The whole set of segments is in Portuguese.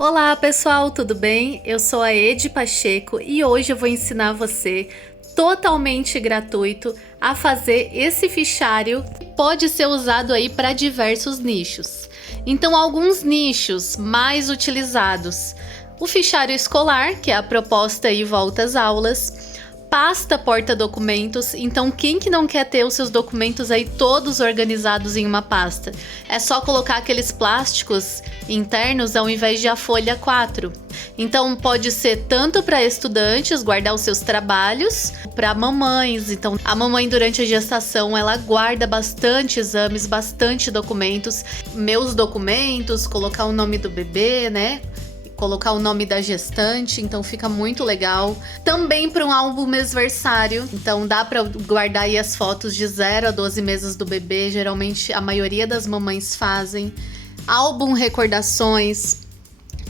Olá pessoal, tudo bem? Eu sou a Edi Pacheco e hoje eu vou ensinar você, totalmente gratuito, a fazer esse fichário que pode ser usado aí para diversos nichos. Então, alguns nichos mais utilizados: o fichário escolar, que é a proposta e volta às aulas. Pasta porta-documentos, então quem que não quer ter os seus documentos aí todos organizados em uma pasta? É só colocar aqueles plásticos internos ao invés de a folha 4. Então pode ser tanto para estudantes guardar os seus trabalhos, para mamães. Então a mamãe durante a gestação ela guarda bastante exames, bastante documentos, meus documentos, colocar o nome do bebê, né? Colocar o nome da gestante, então fica muito legal. Também para um álbum mêsversário, então dá para guardar aí as fotos de 0 a 12 meses do bebê, geralmente a maioria das mamães fazem. Álbum recordações.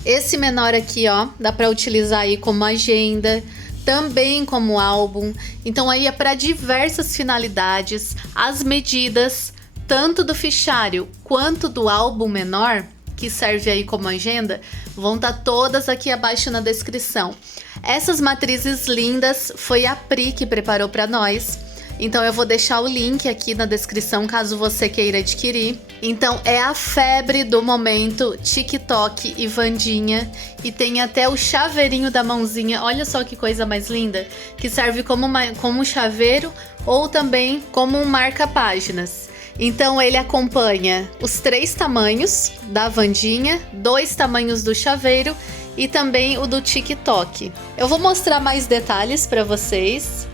Esse menor aqui, ó, dá para utilizar aí como agenda, também como álbum. Então aí é para diversas finalidades. As medidas tanto do fichário quanto do álbum menor, que serve aí como agenda, vão estar todas aqui abaixo na descrição. Essas matrizes lindas foi a Pri que preparou para nós. Então eu vou deixar o link aqui na descrição caso você queira adquirir. Então é a febre do momento, TikTok e Wandinha. E tem até o chaveirinho da mãozinha, olha só que coisa mais linda. Que serve como um chaveiro ou também como um marca-páginas. Então ele acompanha os 3 tamanhos da Wandinha, 2 tamanhos do chaveiro e também o do TikTok. Eu vou mostrar mais detalhes para vocês.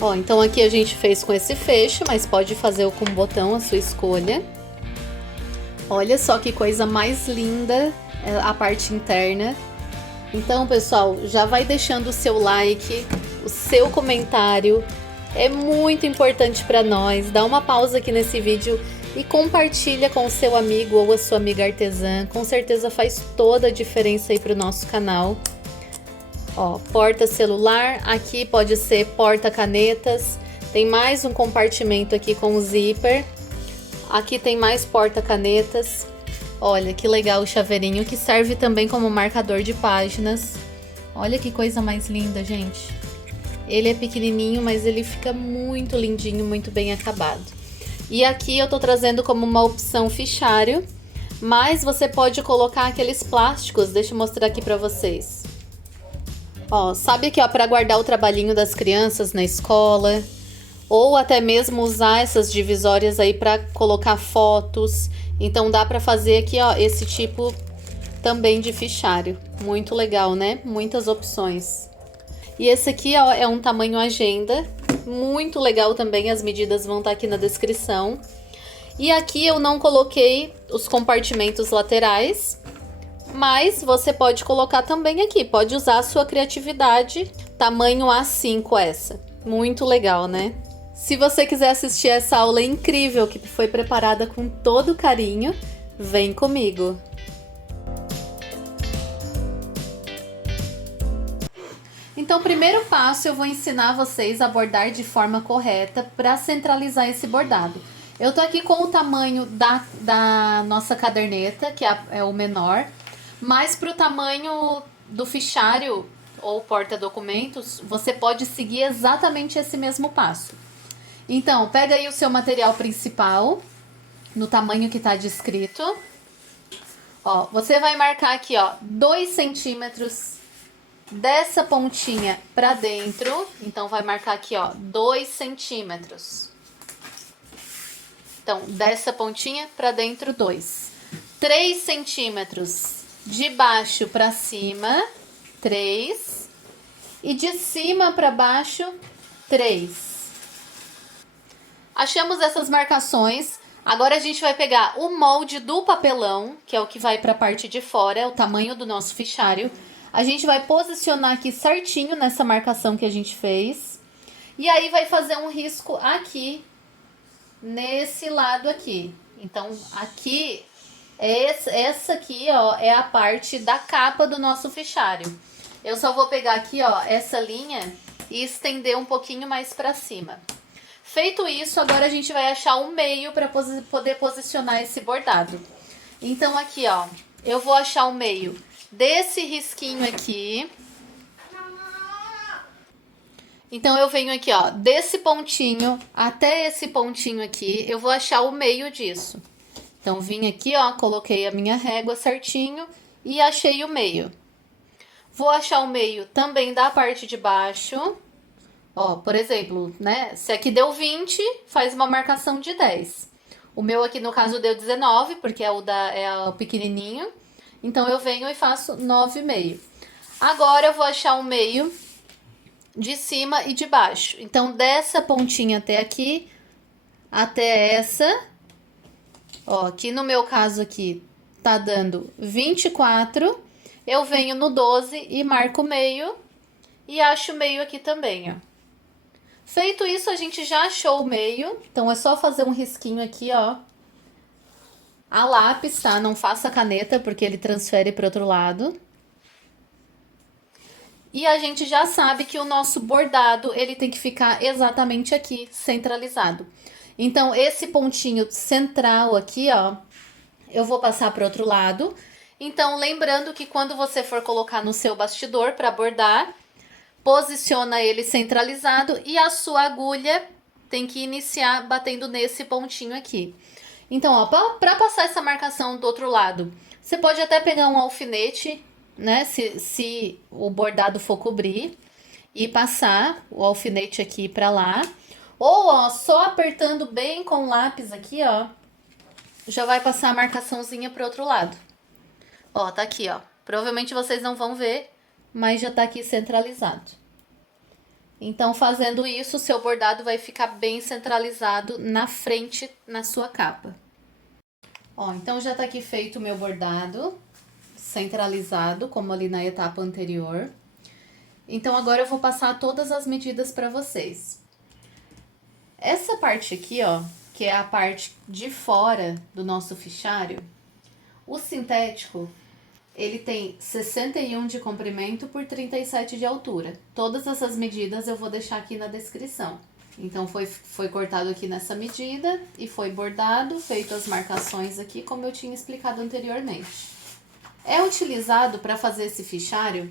Ó, então aqui a gente fez com esse fecho, mas pode fazer com botão, a sua escolha. Olha só que coisa mais linda a parte interna. Então, pessoal, já vai deixando o seu like, o seu comentário. É muito importante para nós. Dá uma pausa aqui nesse vídeo e compartilha com o seu amigo ou a sua amiga artesã. Com certeza faz toda a diferença aí para o nosso canal. Ó, porta celular, aqui pode ser porta canetas. Tem mais um compartimento aqui com o zíper. Aqui tem mais porta canetas. Olha que legal o chaveirinho, que serve também como marcador de páginas. Olha que coisa mais linda, gente. Ele é pequenininho, mas ele fica muito lindinho, muito bem acabado. E aqui eu tô trazendo como uma opção fichário, mas você pode colocar aqueles plásticos. Deixa eu mostrar aqui pra vocês. Ó, sabe aqui, ó, para guardar o trabalhinho das crianças na escola, ou até mesmo usar essas divisórias aí para colocar fotos. Então dá para fazer aqui, ó, esse tipo também de fichário. Muito legal, né? Muitas opções. E esse aqui, ó, é um tamanho agenda, muito legal também, as medidas vão estar aqui na descrição. E aqui eu não coloquei os compartimentos laterais, mas você pode colocar também aqui, pode usar a sua criatividade, tamanho A5 essa. Muito legal, né? Se você quiser assistir essa aula incrível que foi preparada com todo carinho, vem comigo! Então, o primeiro passo, eu vou ensinar vocês a bordar de forma correta para centralizar esse bordado. Eu tô aqui com o tamanho da nossa caderneta, que é o menor, mas para o tamanho do fichário ou porta-documentos, você pode seguir exatamente esse mesmo passo. Então, pega aí o seu material principal, no tamanho que tá descrito. Ó, você vai marcar aqui, ó, 2 centímetros dessa pontinha pra dentro. Então, vai marcar aqui, ó, 2 centímetros. Então, dessa pontinha pra dentro, 2. 3 centímetros de baixo pra cima, 3. E de cima pra baixo, 3. Achamos essas marcações. Agora a gente vai pegar o molde do papelão, que é o que vai pra parte de fora, é o tamanho do nosso fichário. A gente vai posicionar aqui certinho nessa marcação que a gente fez. E aí vai fazer um risco aqui, nesse lado aqui. Então, aqui, essa aqui, ó, é a parte da capa do nosso fichário. Eu só vou pegar aqui, ó, essa linha e estender um pouquinho mais pra cima. Feito isso, agora a gente vai achar um meio para poder posicionar esse bordado. Então, aqui, ó, eu vou achar o meio desse risquinho aqui. Então, eu venho aqui, ó, desse pontinho até esse pontinho aqui, eu vou achar o meio disso. Então, vim aqui, ó, coloquei a minha régua certinho e achei o meio. Vou achar o meio também da parte de baixo. Ó, por exemplo, né, se aqui deu 20, faz uma marcação de 10. O meu aqui, no caso, deu 19, porque é o pequenininho. Então, eu venho e faço 9,5. Agora, eu vou achar o meio de cima e de baixo. Então, dessa pontinha até aqui, até essa, ó, aqui no meu caso aqui, tá dando 24, eu venho no 12 e marco meio, e acho o meio aqui também, ó. Feito isso, a gente já achou o meio, então é só fazer um risquinho aqui, ó, a lápis, tá? Não faça caneta, porque ele transfere para outro lado. E a gente já sabe que o nosso bordado, ele tem que ficar exatamente aqui, centralizado. Então, esse pontinho central aqui, ó, eu vou passar para o outro lado. Então, lembrando que quando você for colocar no seu bastidor para bordar, posiciona ele centralizado e a sua agulha tem que iniciar batendo nesse pontinho aqui. Então, ó, para passar essa marcação do outro lado, você pode até pegar um alfinete, né, se o bordado for cobrir, e passar o alfinete aqui para lá. Ou, ó, só apertando bem com o lápis aqui, ó, já vai passar a marcaçãozinha pro outro lado. Ó, tá aqui, ó. Provavelmente vocês não vão ver, mas já tá aqui centralizado. Então, fazendo isso, o seu bordado vai ficar bem centralizado na frente, na sua capa. Ó, então já tá aqui feito o meu bordado, centralizado, como ali na etapa anterior. Então, agora eu vou passar todas as medidas para vocês. Essa parte aqui, ó, que é a parte de fora do nosso fichário, o sintético, ele tem 61 de comprimento por 37 de altura. Todas essas medidas eu vou deixar aqui na descrição. Então, foi cortado aqui nessa medida e foi bordado, feito as marcações aqui, como eu tinha explicado anteriormente. É utilizado para fazer esse fichário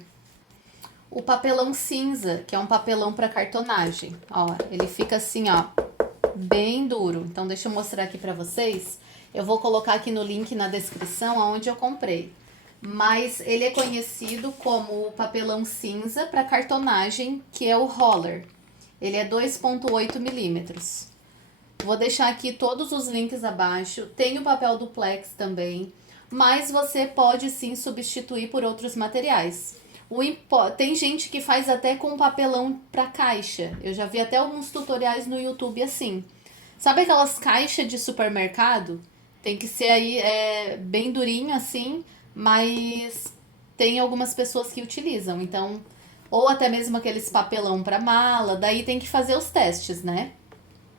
o papelão cinza, que é um papelão para cartonagem. Ó, ele fica assim, ó, bem duro. Então, deixa eu mostrar aqui para vocês. Eu vou colocar aqui no link na descrição aonde eu comprei. Mas ele é conhecido como o papelão cinza para cartonagem, que é o roller. Ele é 2,8 milímetros. Vou deixar aqui todos os links abaixo. Tem o papel duplex também, mas você pode sim substituir por outros materiais. Tem gente que faz até com papelão para caixa. Eu já vi até alguns tutoriais no YouTube assim. Sabe aquelas caixas de supermercado? Tem que ser aí bem durinho assim, mas tem algumas pessoas que utilizam. Então, ou até mesmo aqueles papelão para mala, daí tem que fazer os testes, né?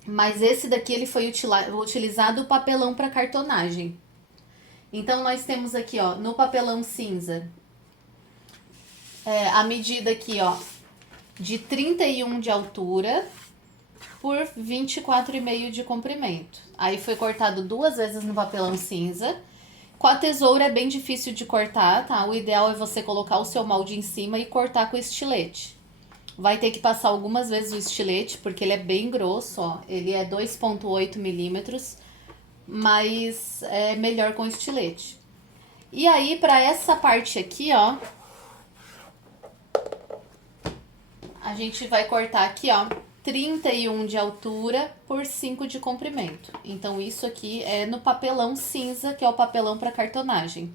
Mas esse daqui ele foi utilizado o papelão para cartonagem. Então, nós temos aqui, ó, no papelão cinza, a medida aqui, ó, de 31 de altura por 24,5 de comprimento. Aí foi cortado 2 vezes no papelão cinza. Com a tesoura é bem difícil de cortar, tá? O ideal é você colocar o seu molde em cima e cortar com o estilete. Vai ter que passar algumas vezes o estilete, porque ele é bem grosso, ó. Ele é 2,8 milímetros, mas é melhor com estilete. E aí, para essa parte aqui, ó, a gente vai cortar aqui, ó, 31 de altura por 5 de comprimento. Então, isso aqui é no papelão cinza, que é o papelão para cartonagem.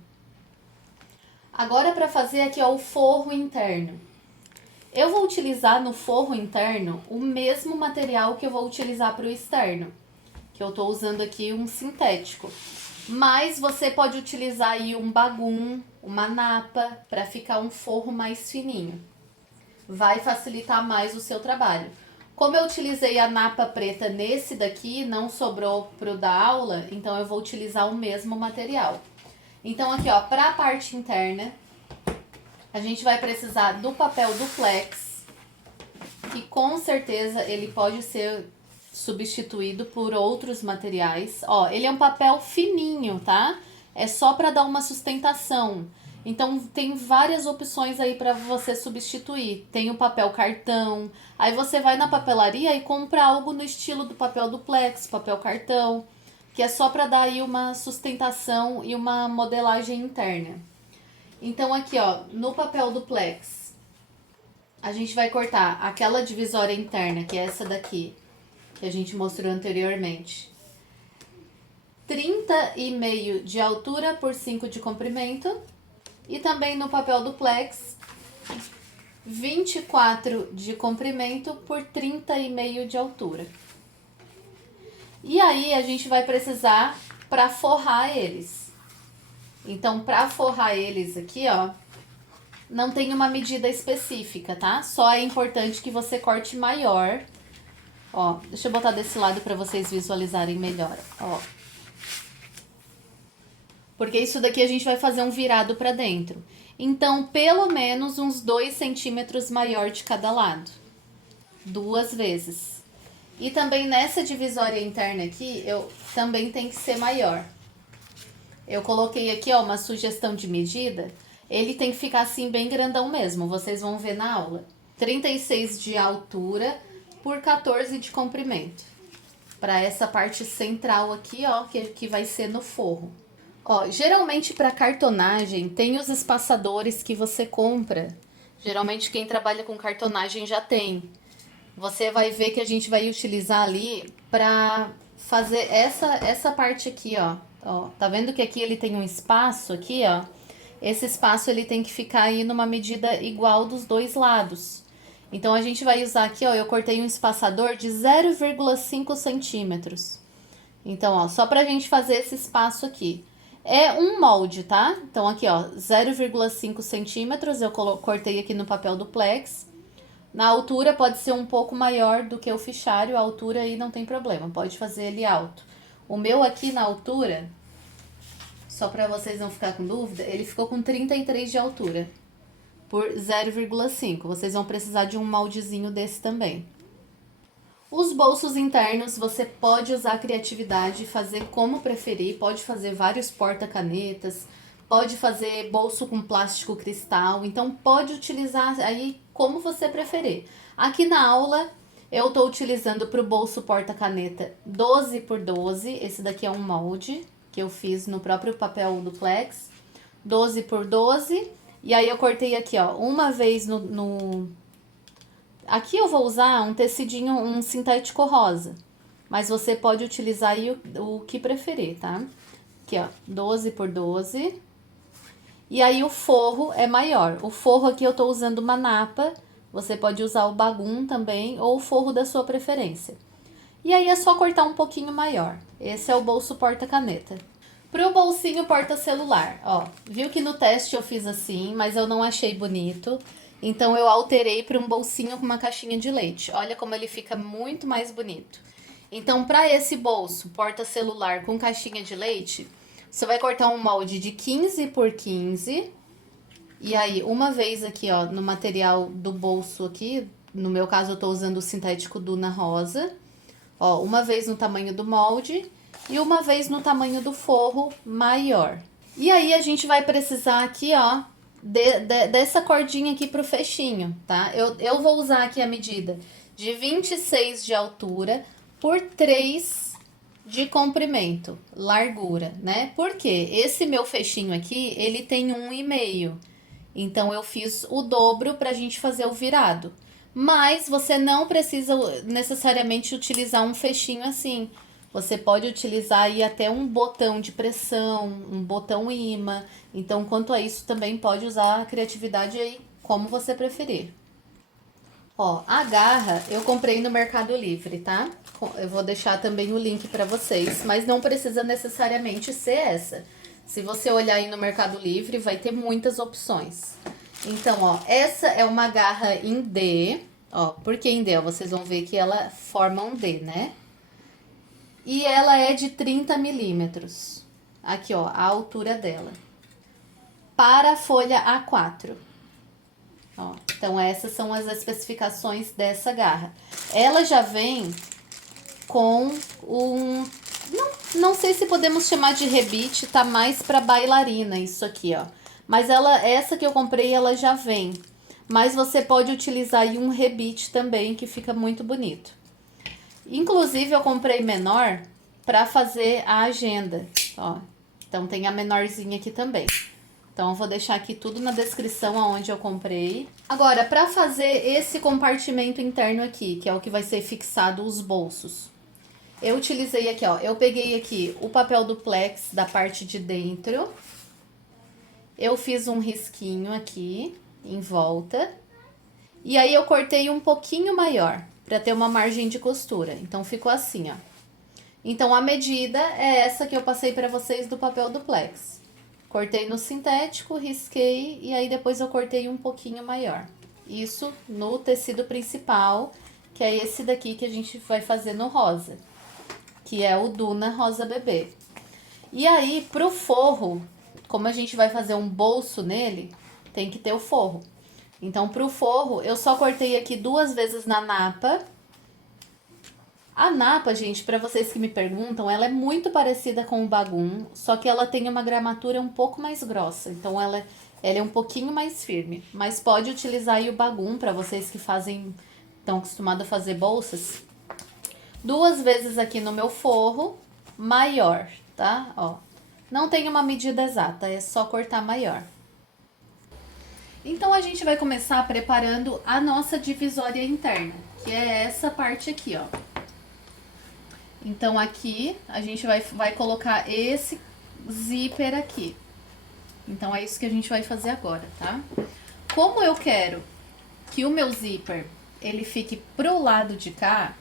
Agora, para fazer aqui, ó, o forro interno. Eu vou utilizar no forro interno o mesmo material que eu vou utilizar para o externo, que eu tô usando aqui um sintético. Mas você pode utilizar aí um bagum, uma napa, para ficar um forro mais fininho. Vai facilitar mais o seu trabalho. Como eu utilizei a napa preta nesse daqui, não sobrou pro da aula, então eu vou utilizar o mesmo material. Então aqui, ó, para a parte interna, a gente vai precisar do papel duplex, que com certeza ele pode ser substituído por outros materiais. Ó, ele é um papel fininho, tá? É só para dar uma sustentação. Então tem várias opções aí para você substituir. Tem o papel cartão. Aí você vai na papelaria e compra algo no estilo do papel duplex, papel cartão, que é só para dar aí uma sustentação e uma modelagem interna. Então aqui, ó, no papel duplex, a gente vai cortar aquela divisória interna, que é essa daqui, que a gente mostrou anteriormente. 30,5 de altura por 5 de comprimento. E também no papel duplex, 24 de comprimento por 30,5 de altura. E aí a gente vai precisar para forrar eles. Então, para forrar eles aqui, ó, não tem uma medida específica, tá? Só é importante que você corte maior. Ó, deixa eu botar desse lado para vocês visualizarem melhor, ó. Porque isso daqui a gente vai fazer um virado para dentro. Então, pelo menos uns 2 centímetros maior de cada lado. 2 vezes. E também nessa divisória interna aqui, eu também tem que ser maior. Eu coloquei aqui, ó, uma sugestão de medida. Ele tem que ficar assim bem grandão mesmo, vocês vão ver na aula. 36 de altura por 14 de comprimento. Para essa parte central aqui, ó, que vai ser no forro. Ó, geralmente para cartonagem tem os espaçadores que você compra. Geralmente quem trabalha com cartonagem já tem. Você vai ver que a gente vai utilizar ali para fazer essa parte aqui, ó. Ó, tá vendo que aqui ele tem um espaço aqui, ó? Esse espaço ele tem que ficar aí numa medida igual dos dois lados. Então a gente vai usar aqui, ó, eu cortei um espaçador de 0,5 centímetros. Então, ó, só pra gente fazer esse espaço aqui. É um molde, tá? Então aqui, ó, 0,5 centímetros, eu cortei aqui no papel duplex. Na altura pode ser um pouco maior do que o fichário, a altura aí não tem problema, pode fazer ele alto. O meu aqui na altura, só para vocês não ficar com dúvida, ele ficou com 33 de altura por 0,5. Vocês vão precisar de um moldezinho desse também. Os bolsos internos, você pode usar a criatividade e fazer como preferir. Pode fazer vários porta-canetas, pode fazer bolso com plástico cristal. Então, pode utilizar aí como você preferir. Aqui na aula, eu estou utilizando para o bolso porta-caneta 12 por 12. Esse daqui é um molde que eu fiz no próprio papel duplex. 12 por 12. E aí, eu cortei aqui, ó, uma vez Aqui eu vou usar um tecidinho, um sintético rosa. Mas você pode utilizar aí o que preferir, tá? Aqui, ó, 12 por 12. E aí o forro é maior. O forro aqui eu tô usando uma napa. Você pode usar o bagum também ou o forro da sua preferência. E aí é só cortar um pouquinho maior. Esse é o bolso porta-caneta. Pro bolsinho porta-celular, ó. Viu que no teste eu fiz assim, mas eu não achei bonito. Então, eu alterei para um bolsinho com uma caixinha de leite. Olha como ele fica muito mais bonito. Então, para esse bolso porta-celular com caixinha de leite, você vai cortar um molde de 15 por 15. E aí, uma vez aqui, ó, no material do bolso aqui, no meu caso, eu tô usando o sintético Duna Rosa. Ó, uma vez no tamanho do molde e uma vez no tamanho do forro maior. E aí, a gente vai precisar aqui, ó, dessa cordinha aqui pro fechinho, tá? Eu vou usar aqui a medida de 26 de altura por 3 de comprimento, largura, né? Porque esse meu fechinho aqui, ele tem 1,5. Então, eu fiz o dobro pra gente fazer o virado. Mas você não precisa necessariamente utilizar um fechinho assim. Você pode utilizar aí até um botão de pressão, um botão imã. Então, quanto a isso, também pode usar a criatividade aí como você preferir. Ó, a garra eu comprei no Mercado Livre, tá? Eu vou deixar também o link para vocês, mas não precisa necessariamente ser essa. Se você olhar aí no Mercado Livre, vai ter muitas opções. Então, ó, essa é uma garra em D. Ó, por que em D? Ó, vocês vão ver que ela forma um D, né? E ela é de 30 milímetros. Aqui, ó, a altura dela. Para a folha A4. Ó, então, essas são as especificações dessa garra. Ela já vem com um... Não sei se podemos chamar de rebite, tá mais para bailarina isso aqui, ó. Mas essa que eu comprei, ela já vem. Mas você pode utilizar aí um rebite também, que fica muito bonito. Inclusive, eu comprei menor para fazer a agenda, ó. Então, tem a menorzinha aqui também. Então, eu vou deixar aqui tudo na descrição aonde eu comprei. Agora, para fazer esse compartimento interno aqui, que é o que vai ser fixado os bolsos. Eu utilizei aqui, ó. Eu peguei aqui o papel duplex da parte de dentro. Eu fiz um risquinho aqui em volta. E aí, eu cortei um pouquinho maior, para ter uma margem de costura. Então, ficou assim, ó. Então, a medida é essa que eu passei para vocês do papel duplex. Cortei no sintético, risquei e aí depois eu cortei um pouquinho maior. Isso no tecido principal, que é esse daqui que a gente vai fazer no rosa, que é o Duna Rosa Bebê. E aí, pro forro, como a gente vai fazer um bolso nele, tem que ter o forro. Então, pro forro, eu só cortei aqui 2 vezes na napa. A napa, gente, para vocês que me perguntam, ela é muito parecida com o bagum, só que ela tem uma gramatura um pouco mais grossa, então ela é um pouquinho mais firme. Mas pode utilizar aí o bagum para vocês que estão acostumados a fazer bolsas. 2 vezes aqui no meu forro, maior, tá? Ó, não tem uma medida exata, é só cortar maior. Então a gente vai começar preparando a nossa divisória interna, que é essa parte aqui, ó. Então, aqui a gente vai colocar esse zíper aqui. Então, é isso que a gente vai fazer agora, tá? Como eu quero que o meu zíper, ele fique pro lado de cá,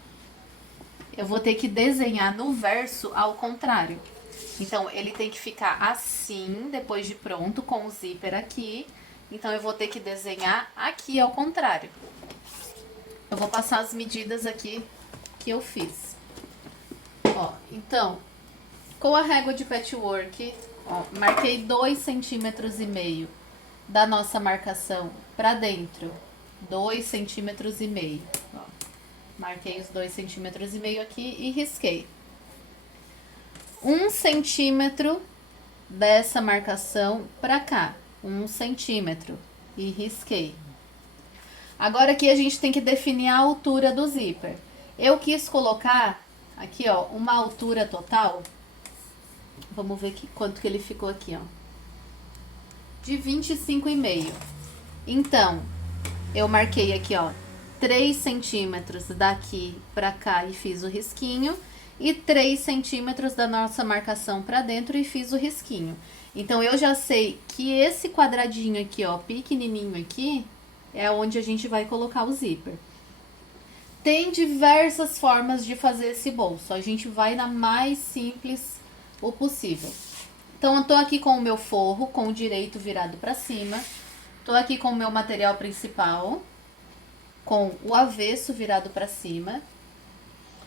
eu vou ter que desenhar no verso ao contrário. Então, ele tem que ficar assim, depois de pronto, com o zíper aqui. Então, eu vou ter que desenhar aqui ao contrário. Eu vou passar as medidas aqui que eu fiz. Ó, então, com a régua de patchwork, ó, marquei 2,5 centímetros da nossa marcação pra dentro. 2,5 centímetros. Ó, marquei os 2,5 centímetros aqui e risquei. 1 centímetro dessa marcação pra cá. 1 centímetro. E risquei. Agora aqui a gente tem que definir a altura do zíper. Eu quis colocar aqui, ó, uma altura total. Vamos ver quanto que ele ficou aqui, ó. De 25,5. Então, eu marquei aqui, ó, 3 centímetros daqui pra cá e fiz o risquinho. E 3 centímetros da nossa marcação pra dentro e fiz o risquinho. Então, eu já sei que esse quadradinho aqui, ó, pequenininho aqui, é onde a gente vai colocar o zíper. Tem diversas formas de fazer esse bolso. A gente vai na mais simples o possível. Então, eu tô aqui com o meu forro, com o direito virado pra cima. Tô aqui com o meu material principal, com o avesso virado pra cima.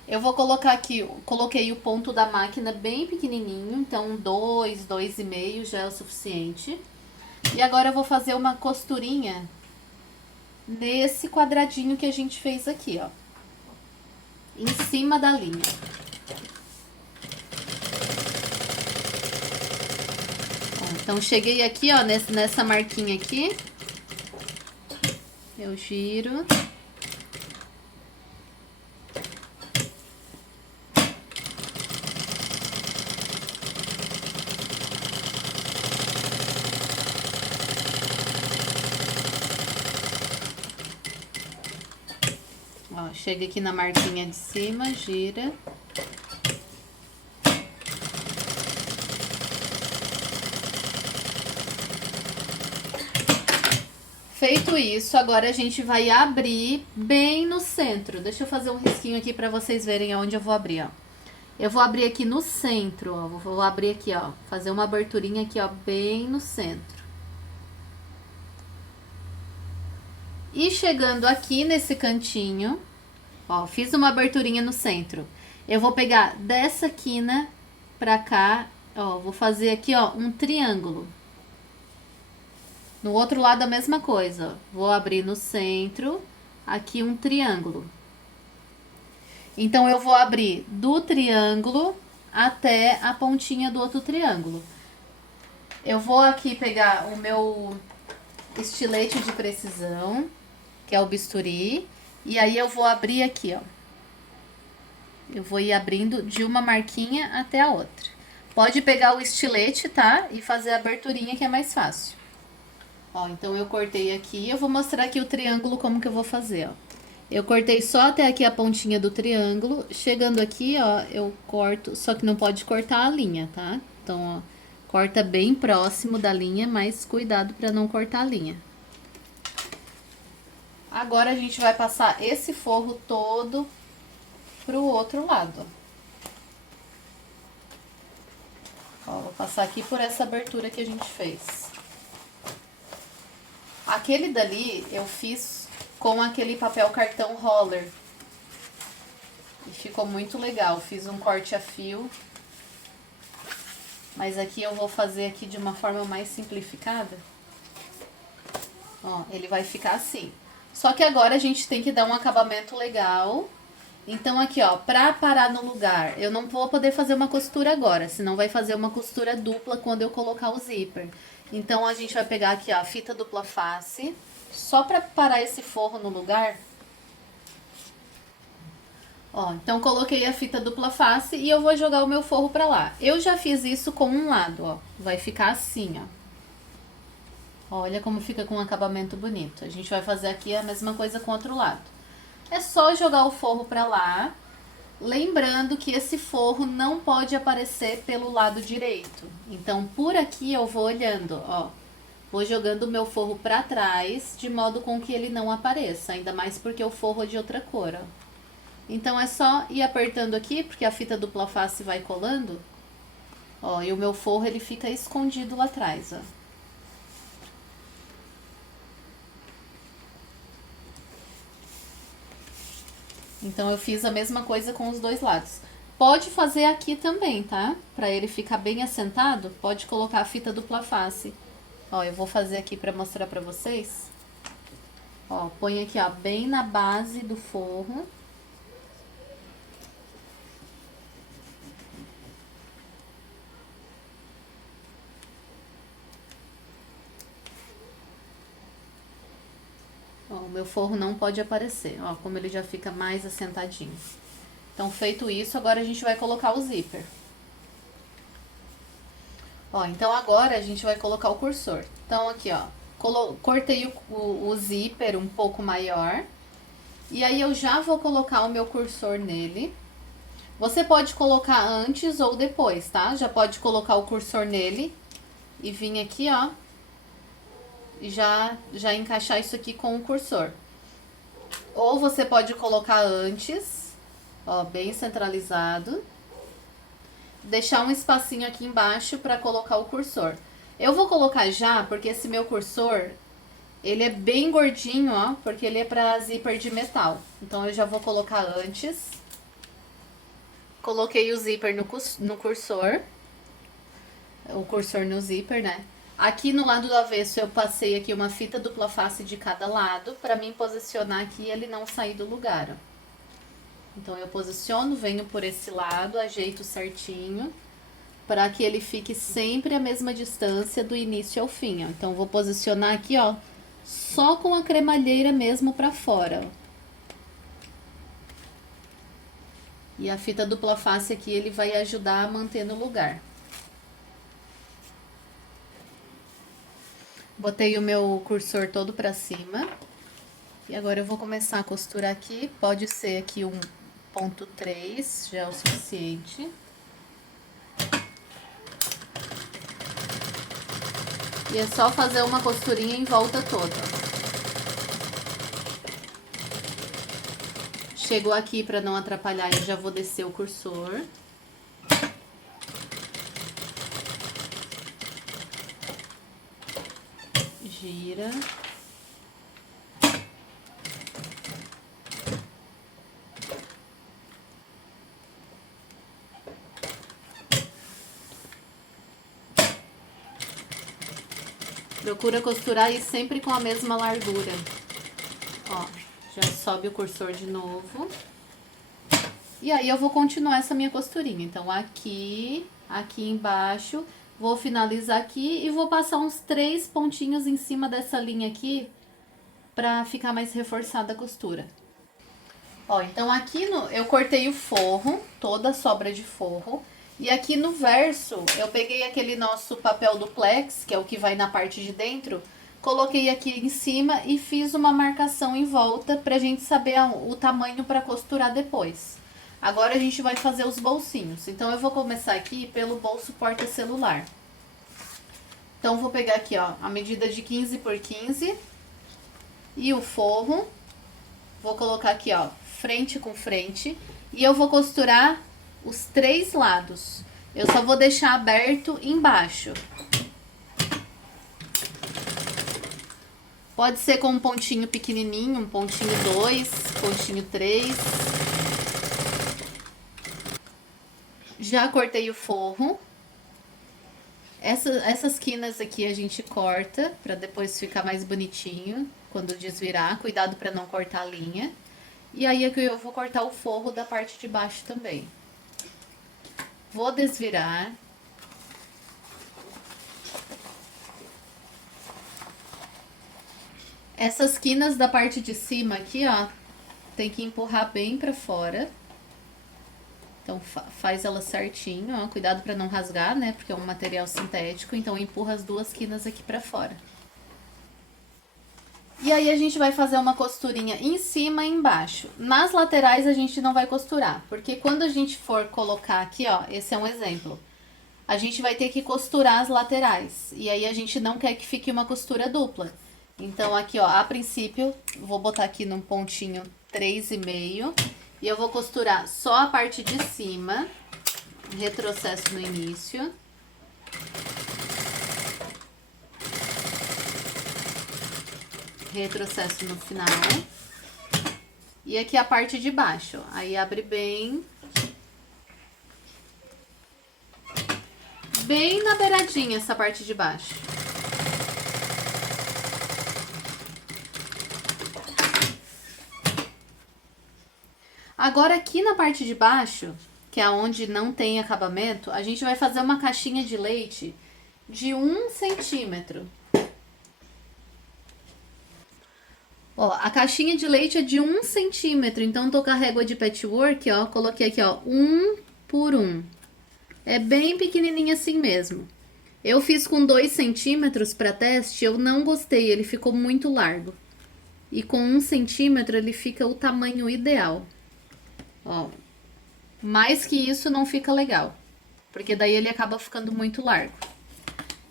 Eu vou colocar aqui, coloquei o ponto da máquina bem pequenininho, então 2,5 já é o suficiente. E agora eu vou fazer uma costurinha nesse quadradinho que a gente fez aqui, ó. Em cima da linha. Então, cheguei aqui, ó, nessa marquinha aqui. Eu giro. Ó, chega aqui na marquinha de cima, gira. Feito isso, agora a gente vai abrir bem no centro. Deixa eu fazer um risquinho aqui pra vocês verem aonde eu vou abrir, ó. Eu vou abrir aqui no centro, ó. Vou abrir aqui, ó. Fazer uma aberturinha aqui, ó, bem no centro. E chegando aqui nesse cantinho, ó, fiz uma aberturinha no centro. Eu vou pegar dessa quina pra cá, ó, vou fazer aqui, ó, um triângulo. No outro lado a mesma coisa, ó. Vou abrir no centro, aqui um triângulo. Então, eu vou abrir do triângulo até a pontinha do outro triângulo. Eu vou aqui pegar o meu estilete de precisão, que é o bisturi, e aí eu vou abrir aqui, ó. Eu vou ir abrindo de uma marquinha até a outra. Pode pegar o estilete, tá? E fazer a aberturinha que é mais fácil. Ó, então eu cortei aqui, eu vou mostrar aqui o triângulo como que eu vou fazer, ó. Eu cortei só até aqui a pontinha do triângulo, chegando aqui, ó, eu corto, só que não pode cortar a linha, tá? Então, ó, corta bem próximo da linha, mas cuidado para não cortar a linha. Agora a gente vai passar esse forro todo pro outro lado. Ó, vou passar aqui por essa abertura que a gente fez. Aquele dali eu fiz com aquele papel cartão roller. E ficou muito legal. Fiz um corte a fio. Mas aqui eu vou fazer aqui de uma forma mais simplificada. Ó, ele vai ficar assim. Só que agora a gente tem que dar um acabamento legal. Então aqui, ó, pra parar no lugar, eu não vou poder fazer uma costura agora, senão vai fazer uma costura dupla quando eu colocar o zíper. Então a gente vai pegar aqui, ó, a fita dupla face, só pra parar esse forro no lugar. Ó, então coloquei a fita dupla face e eu vou jogar o meu forro pra lá. Eu já fiz isso com um lado, ó, vai ficar assim, ó. Olha como fica com um acabamento bonito. A gente vai fazer aqui a mesma coisa com o outro lado. É só jogar o forro pra lá, lembrando que esse forro não pode aparecer pelo lado direito. Então, por aqui eu vou olhando, ó. Vou jogando o meu forro pra trás, de modo com que ele não apareça, ainda mais porque o forro é de outra cor, ó. Então, é só ir apertando aqui, porque a fita dupla face vai colando. Ó, e o meu forro, ele fica escondido lá atrás, ó. Então, eu fiz a mesma coisa com os dois lados. Pode fazer aqui também, tá? Pra ele ficar bem assentado, pode colocar a fita dupla face. Ó, eu vou fazer aqui pra mostrar pra vocês. Ó, põe aqui, ó, bem na base do forro. Ó, o meu forro não pode aparecer, ó, como ele já fica mais assentadinho. Então, feito isso, agora a gente vai colocar o zíper. Ó, então agora a gente vai colocar o cursor. Então, aqui, ó, cortei o zíper um pouco maior. E aí, eu já vou colocar o meu cursor nele. Você pode colocar antes ou depois, tá? Já pode colocar o cursor nele e vir aqui, ó, e já encaixar isso aqui com o cursor. Ou você pode colocar antes, ó, bem centralizado. Deixar um espacinho aqui embaixo para colocar o cursor. Eu vou colocar já, porque esse meu cursor, ele é bem gordinho, ó, porque ele é para zíper de metal. Então, eu já vou colocar antes. Coloquei o zíper no cursor. O cursor no zíper, né? Aqui no lado do avesso eu passei aqui uma fita dupla face de cada lado para mim posicionar aqui e ele não sair do lugar, ó. Então eu posiciono, venho por esse lado, ajeito certinho para que ele fique sempre a mesma distância do início ao fim, ó. Então eu vou posicionar aqui, ó, só com a cremalheira mesmo para fora, ó. E a fita dupla face aqui ele vai ajudar a manter no lugar. Botei o meu cursor todo pra cima. E agora eu vou começar a costurar aqui. Pode ser aqui um ponto 3, já é o suficiente. E é só fazer uma costurinha em volta toda. Chegou aqui pra não atrapalhar, eu já vou descer o cursor. Gira. Procura costurar aí sempre com a mesma largura. Ó, já sobe o cursor de novo. E aí eu vou continuar essa minha costurinha. Então, aqui embaixo, Vou finalizar aqui e vou passar uns 3 pontinhos em cima dessa linha aqui pra ficar mais reforçada a costura. Ó, então aqui eu cortei o forro, toda a sobra de forro. E aqui no verso, eu peguei aquele nosso papel duplex, que é o que vai na parte de dentro, coloquei aqui em cima e fiz uma marcação em volta pra gente saber o tamanho pra costurar depois. Agora a gente vai fazer os bolsinhos. Então eu vou começar aqui pelo bolso porta-celular. Então vou pegar aqui, ó, a medida de 15 por 15 e o forro. Vou colocar aqui, ó, frente com frente, e eu vou costurar os 3 lados. Eu só vou deixar aberto embaixo. Pode ser com um pontinho pequenininho, um pontinho 2, pontinho 3. Já cortei o forro. Essas quinas aqui a gente corta para depois ficar mais bonitinho quando desvirar. Cuidado para não cortar a linha. E aí aqui eu vou cortar o forro da parte de baixo também. Vou desvirar. Essas quinas da parte de cima aqui, ó, tem que empurrar bem pra fora. Então faz ela certinho, ó, cuidado pra não rasgar, né, porque é um material sintético, então empurra as 2 quinas aqui pra fora. E aí a gente vai fazer uma costurinha em cima e embaixo. Nas laterais a gente não vai costurar, porque quando a gente for colocar aqui, ó, esse é um exemplo. A gente vai ter que costurar as laterais, e aí a gente não quer que fique uma costura dupla. Então aqui, ó, a princípio, vou botar aqui num pontinho 3,5 e eu vou costurar só a parte de cima, retrocesso no início. Retrocesso no final. E aqui a parte de baixo. Aí abre bem na beiradinha essa parte de baixo. Agora aqui na parte de baixo, que é onde não tem acabamento, a gente vai fazer uma caixinha de leite de 1 centímetro. Ó, a caixinha de leite é de 1 centímetro, então tô com a régua de patchwork, ó, coloquei aqui, ó, 1 por 1. É bem pequenininha assim mesmo. Eu fiz com 2 centímetros para teste, eu não gostei, ele ficou muito largo. E com 1 centímetro ele fica o tamanho ideal. Ó, mais que isso não fica legal, porque daí ele acaba ficando muito largo.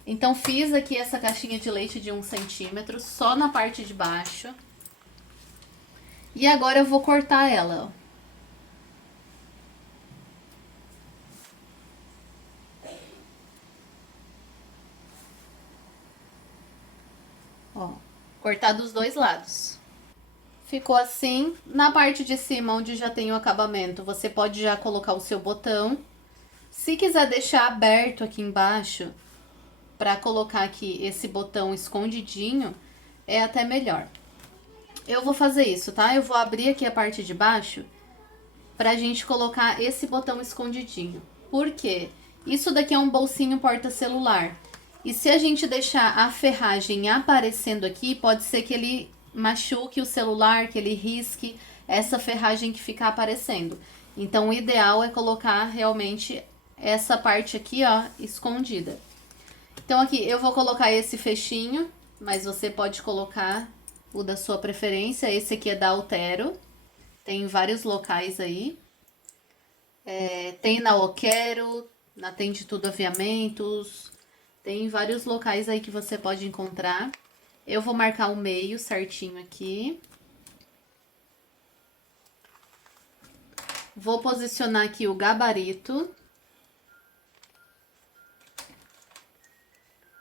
Então fiz aqui essa caixinha de leite de 1 centímetro, só na parte de baixo. E agora eu vou cortar ela, ó. Cortar dos 2 lados. Ficou assim. Na parte de cima, onde já tem o acabamento, você pode já colocar o seu botão. Se quiser deixar aberto aqui embaixo, para colocar aqui esse botão escondidinho, é até melhor. Eu vou fazer isso, tá? Eu vou abrir aqui a parte de baixo pra gente colocar esse botão escondidinho. Por quê? Isso daqui é um bolsinho porta-celular. E se a gente deixar a ferragem aparecendo aqui, pode ser que ele machuque o celular, que ele risque essa ferragem que fica aparecendo. Então, o ideal é colocar realmente essa parte aqui, ó, escondida. Então, aqui eu vou colocar esse fechinho, mas você pode colocar o da sua preferência. Esse aqui é da Altero. Tem vários locais aí. Tem na Oquero, na Tem de Tudo Aviamentos. Tem vários locais aí que você pode encontrar. Eu vou marcar o meio certinho aqui. Vou posicionar aqui o gabarito.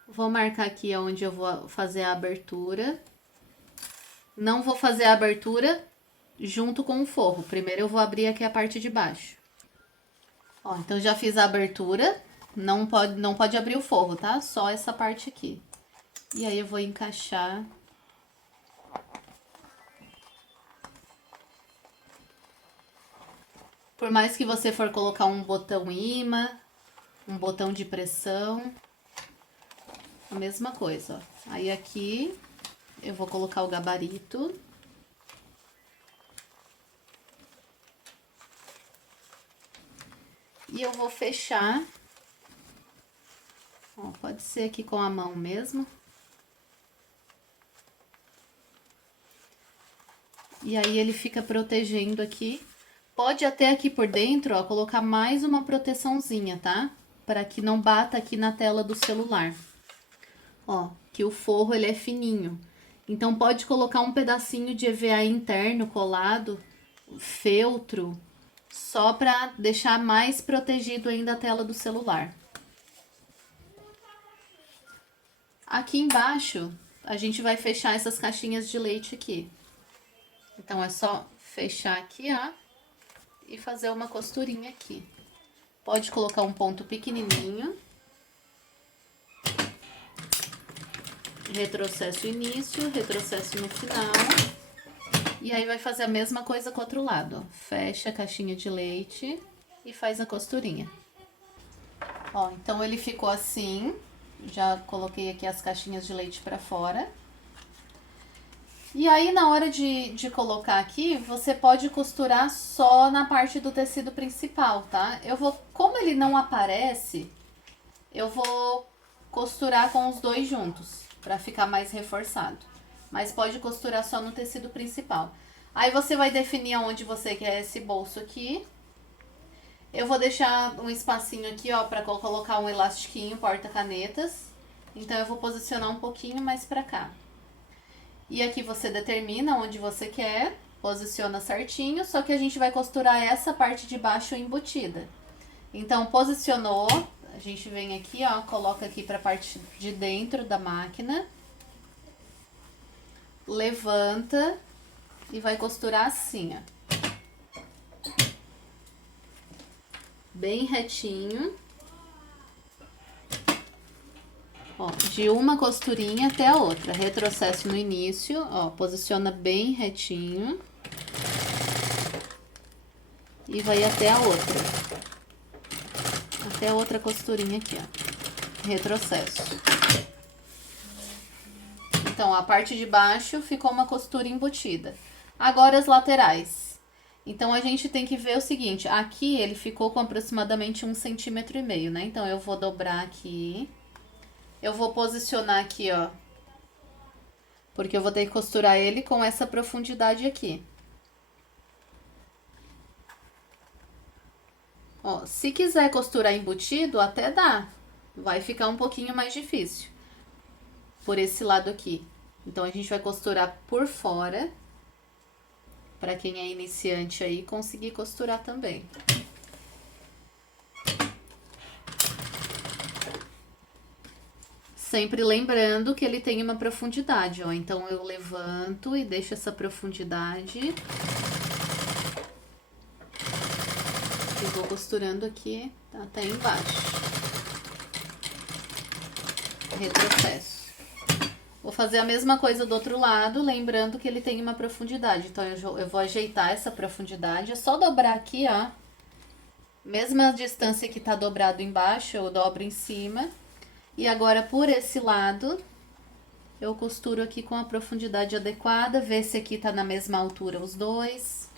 Vou marcar aqui onde eu vou fazer a abertura. Não vou fazer a abertura junto com o forro. Primeiro eu vou abrir aqui a parte de baixo. Ó, então já fiz a abertura. Não pode abrir o forro, tá? Só essa parte aqui. E aí eu vou encaixar. Por mais que você for colocar um botão imã, um botão de pressão, a mesma coisa, ó. Aí aqui eu vou colocar o gabarito. E eu vou fechar. Ó, pode ser aqui com a mão mesmo. E aí ele fica protegendo aqui. Pode até aqui por dentro, ó, colocar mais uma proteçãozinha, tá? Para que não bata aqui na tela do celular. Ó, que o forro ele é fininho. Então pode colocar um pedacinho de EVA interno colado, feltro, só para deixar mais protegido ainda a tela do celular. Aqui embaixo, a gente vai fechar essas caixinhas de leite aqui. Então, é só fechar aqui, ó, e fazer uma costurinha aqui. Pode colocar um ponto pequenininho. Retrocesso início, retrocesso no final. E aí, vai fazer a mesma coisa com o outro lado, ó. Fecha a caixinha de leite e faz a costurinha. Ó, então ele ficou assim. Já coloquei aqui as caixinhas de leite pra fora. E aí, na hora de colocar aqui, você pode costurar só na parte do tecido principal, tá? Como ele não aparece, eu vou costurar com os dois juntos, pra ficar mais reforçado. Mas pode costurar só no tecido principal. Aí você vai definir aonde você quer esse bolso aqui. Eu vou deixar um espacinho aqui, ó, pra colocar um elastiquinho porta-canetas. Então, eu vou posicionar um pouquinho mais pra cá. E aqui você determina onde você quer, posiciona certinho, só que a gente vai costurar essa parte de baixo embutida. Então, posicionou, a gente vem aqui, ó, coloca aqui pra parte de dentro da máquina. Levanta e vai costurar assim, ó. Bem retinho. Ó, de uma costurinha até a outra. Retrocesso no início, ó, posiciona bem retinho. E vai até a outra. Até a outra costurinha aqui, ó. Retrocesso. Então, a parte de baixo ficou uma costura embutida. Agora as laterais. Então, a gente tem que ver o seguinte, aqui ele ficou com aproximadamente 1,5 cm, né? Então, eu vou dobrar aqui. Eu vou posicionar aqui, ó, porque eu vou ter que costurar ele com essa profundidade aqui. Ó, se quiser costurar embutido, até dá. Vai ficar um pouquinho mais difícil. Por esse lado aqui. Então, a gente vai costurar por fora. Pra quem é iniciante aí, conseguir costurar também. Sempre lembrando que ele tem uma profundidade, ó. Então, eu levanto e deixo essa profundidade. E vou costurando aqui até embaixo. Retrocesso. Vou fazer a mesma coisa do outro lado, lembrando que ele tem uma profundidade. Então, eu vou ajeitar essa profundidade. É só dobrar aqui, ó. Mesma distância que tá dobrado embaixo, eu dobro em cima. E agora, por esse lado, eu costuro aqui com a profundidade adequada, ver se aqui tá na mesma altura os dois.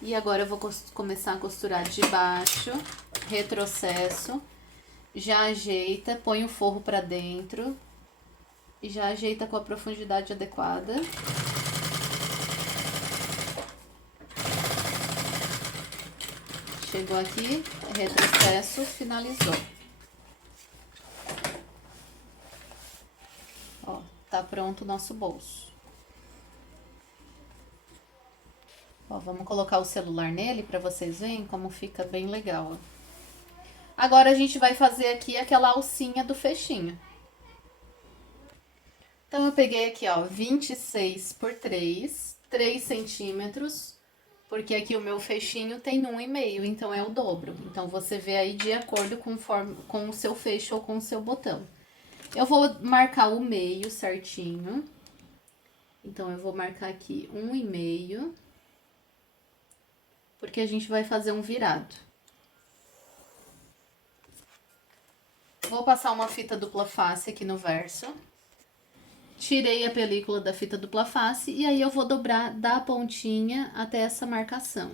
E agora eu vou começar a costurar de baixo, retrocesso, já ajeita, põe o forro pra dentro e já ajeita com a profundidade adequada. Chegou aqui, retrocesso, finalizou. Ó, tá pronto o nosso bolso. Ó, vamos colocar o celular nele pra vocês verem como fica bem legal, ó. Agora a gente vai fazer aqui aquela alcinha do fechinho. Então, eu peguei aqui, ó, 26 por 3 centímetros, porque aqui o meu fechinho tem 1,5, então é o dobro. Então, você vê aí de acordo com o seu fecho ou com o seu botão. Eu vou marcar o meio certinho. Então, eu vou marcar aqui 1,5, porque a gente vai fazer um virado. Vou passar uma fita dupla face aqui no verso. Tirei a película da fita dupla face e aí eu vou dobrar da pontinha até essa marcação.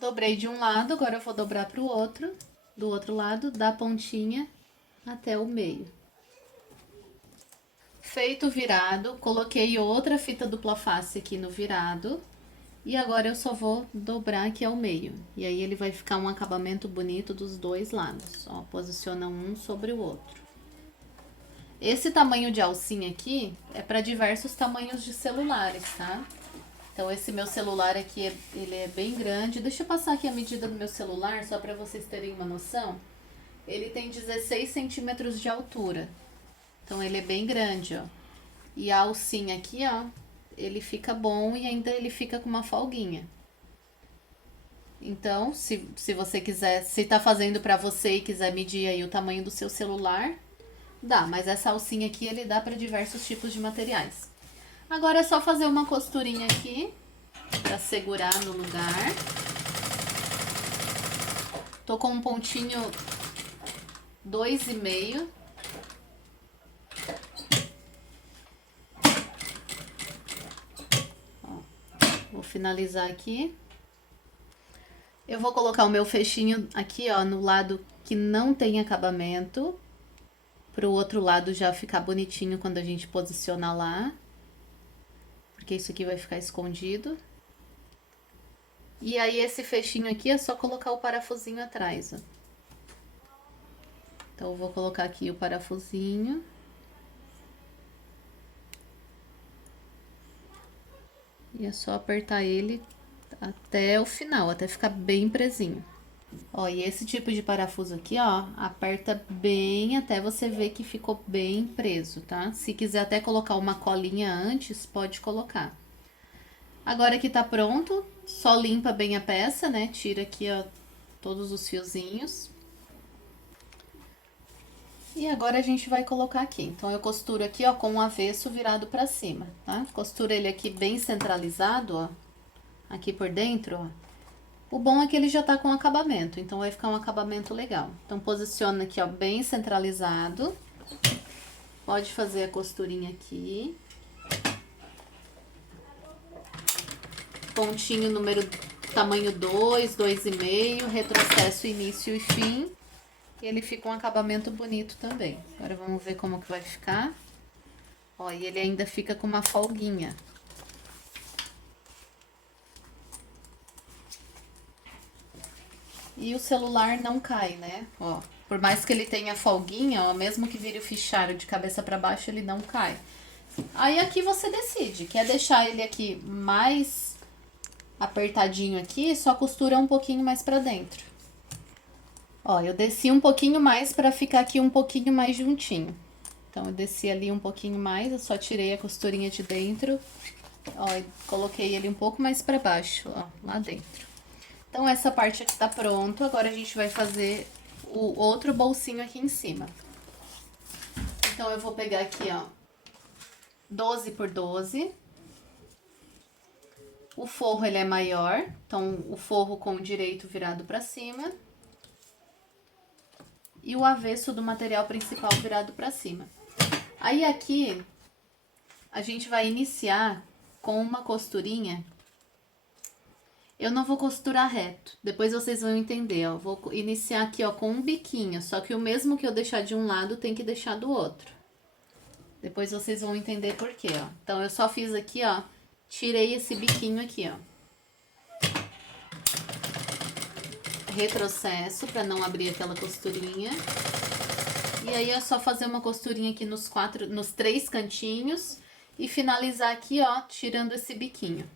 Dobrei de um lado, agora eu vou dobrar para o outro, do outro lado, da pontinha até o meio. Feito o virado, coloquei outra fita dupla face aqui no virado. E agora eu só vou dobrar aqui ao meio. E aí ele vai ficar um acabamento bonito dos dois lados. Ó, posiciona um sobre o outro. Esse tamanho de alcinha aqui é para diversos tamanhos de celulares, tá? Então esse meu celular aqui, ele é bem grande. Deixa eu passar aqui a medida do meu celular, só para vocês terem uma noção. Ele tem 16 centímetros de altura. Então ele é bem grande, ó. E a alcinha aqui, ó, ele fica bom e ainda ele fica com uma folguinha. Então, se você quiser, se tá fazendo pra você e quiser medir aí o tamanho do seu celular, dá. Mas essa alcinha aqui, ele dá pra diversos tipos de materiais. Agora é só fazer uma costurinha aqui, pra segurar no lugar. Tô com um pontinho 2,5. Vou finalizar aqui. Eu vou colocar o meu fechinho aqui, ó, no lado que não tem acabamento, pro outro lado já ficar bonitinho quando a gente posicionar lá, porque isso aqui vai ficar escondido. E aí esse fechinho aqui é só colocar o parafusinho atrás, ó. Então eu vou colocar aqui o parafusinho. E é só apertar ele até o final, até ficar bem presinho. Ó, e esse tipo de parafuso aqui, ó, aperta bem até você ver que ficou bem preso, tá? Se quiser até colocar uma colinha antes, pode colocar. Agora que tá pronto, só limpa bem a peça, né? Tira aqui, ó, todos os fiozinhos. E agora a gente vai colocar aqui. Então, eu costuro aqui, ó, com o avesso virado pra cima, tá? Costuro ele aqui bem centralizado, ó. Aqui por dentro, ó. O bom é que ele já tá com acabamento, então vai ficar um acabamento legal. Então, posiciona aqui, ó, bem centralizado. Pode fazer a costurinha aqui. Pontinho número, tamanho 2, 2,5, retrocesso, início e fim. E ele fica um acabamento bonito também. Agora vamos ver como que vai ficar. Ó, e ele ainda fica com uma folguinha. E o celular não cai, né? Ó, por mais que ele tenha folguinha, ó, mesmo que vire o fichário de cabeça para baixo, ele não cai. Aí aqui você decide, quer deixar ele aqui mais apertadinho aqui, só costura um pouquinho mais para dentro. Ó, eu desci um pouquinho mais para ficar aqui um pouquinho mais juntinho. Então, eu desci ali um pouquinho mais, eu só tirei a costurinha de dentro. Ó, e coloquei ele um pouco mais para baixo, ó, lá dentro. Então, essa parte aqui tá pronto. Agora, a gente vai fazer o outro bolsinho aqui em cima. Então, eu vou pegar aqui, ó, 12 por 12. O forro, ele é maior, então, o forro com o direito virado para cima. E o avesso do material principal virado para cima. Aí aqui, a gente vai iniciar com uma costurinha. Eu não vou costurar reto, depois vocês vão entender, ó. Vou iniciar aqui, ó, com um biquinho, só que o mesmo que eu deixar de um lado, tem que deixar do outro. Depois vocês vão entender por quê, ó. Então, eu só fiz aqui, ó, tirei esse biquinho aqui, ó. Retrocesso para não abrir aquela costurinha. E aí é só fazer uma costurinha aqui nos 3 cantinhos e finalizar aqui, ó, tirando esse biquinho.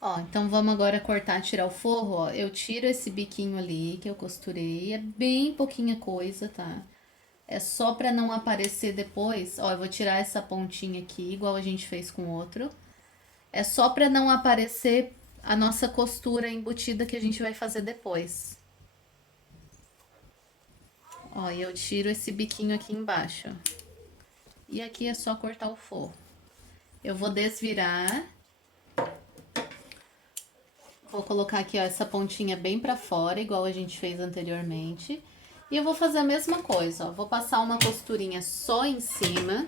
Ó, então vamos agora cortar, tirar o forro, ó. Eu tiro esse biquinho ali que eu costurei, é bem pouquinha coisa, tá? É só para não aparecer depois, ó, eu vou tirar essa pontinha aqui, igual a gente fez com o outro. É só para não aparecer a nossa costura embutida que a gente vai fazer depois. Ó, e eu tiro esse biquinho aqui embaixo, ó. E aqui é só cortar o forro. Eu vou desvirar. Vou colocar aqui, ó, essa pontinha bem pra fora, igual a gente fez anteriormente. E eu vou fazer a mesma coisa, ó. Vou passar uma costurinha só em cima,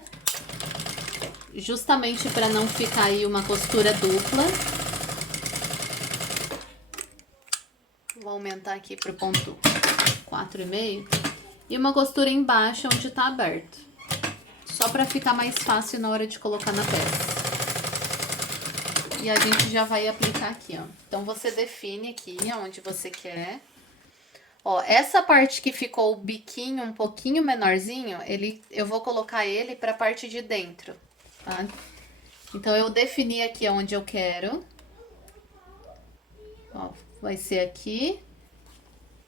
justamente para não ficar aí uma costura dupla. Vou aumentar aqui pro ponto 4,5. E uma costura embaixo onde tá aberto. Só para ficar mais fácil na hora de colocar na peça. E a gente já vai aplicar aqui, ó. Então, você define aqui onde você quer. Ó, essa parte que ficou o biquinho um pouquinho menorzinho, eu vou colocar ele pra parte de dentro, tá? Então, eu defini aqui onde eu quero. Ó, vai ser aqui.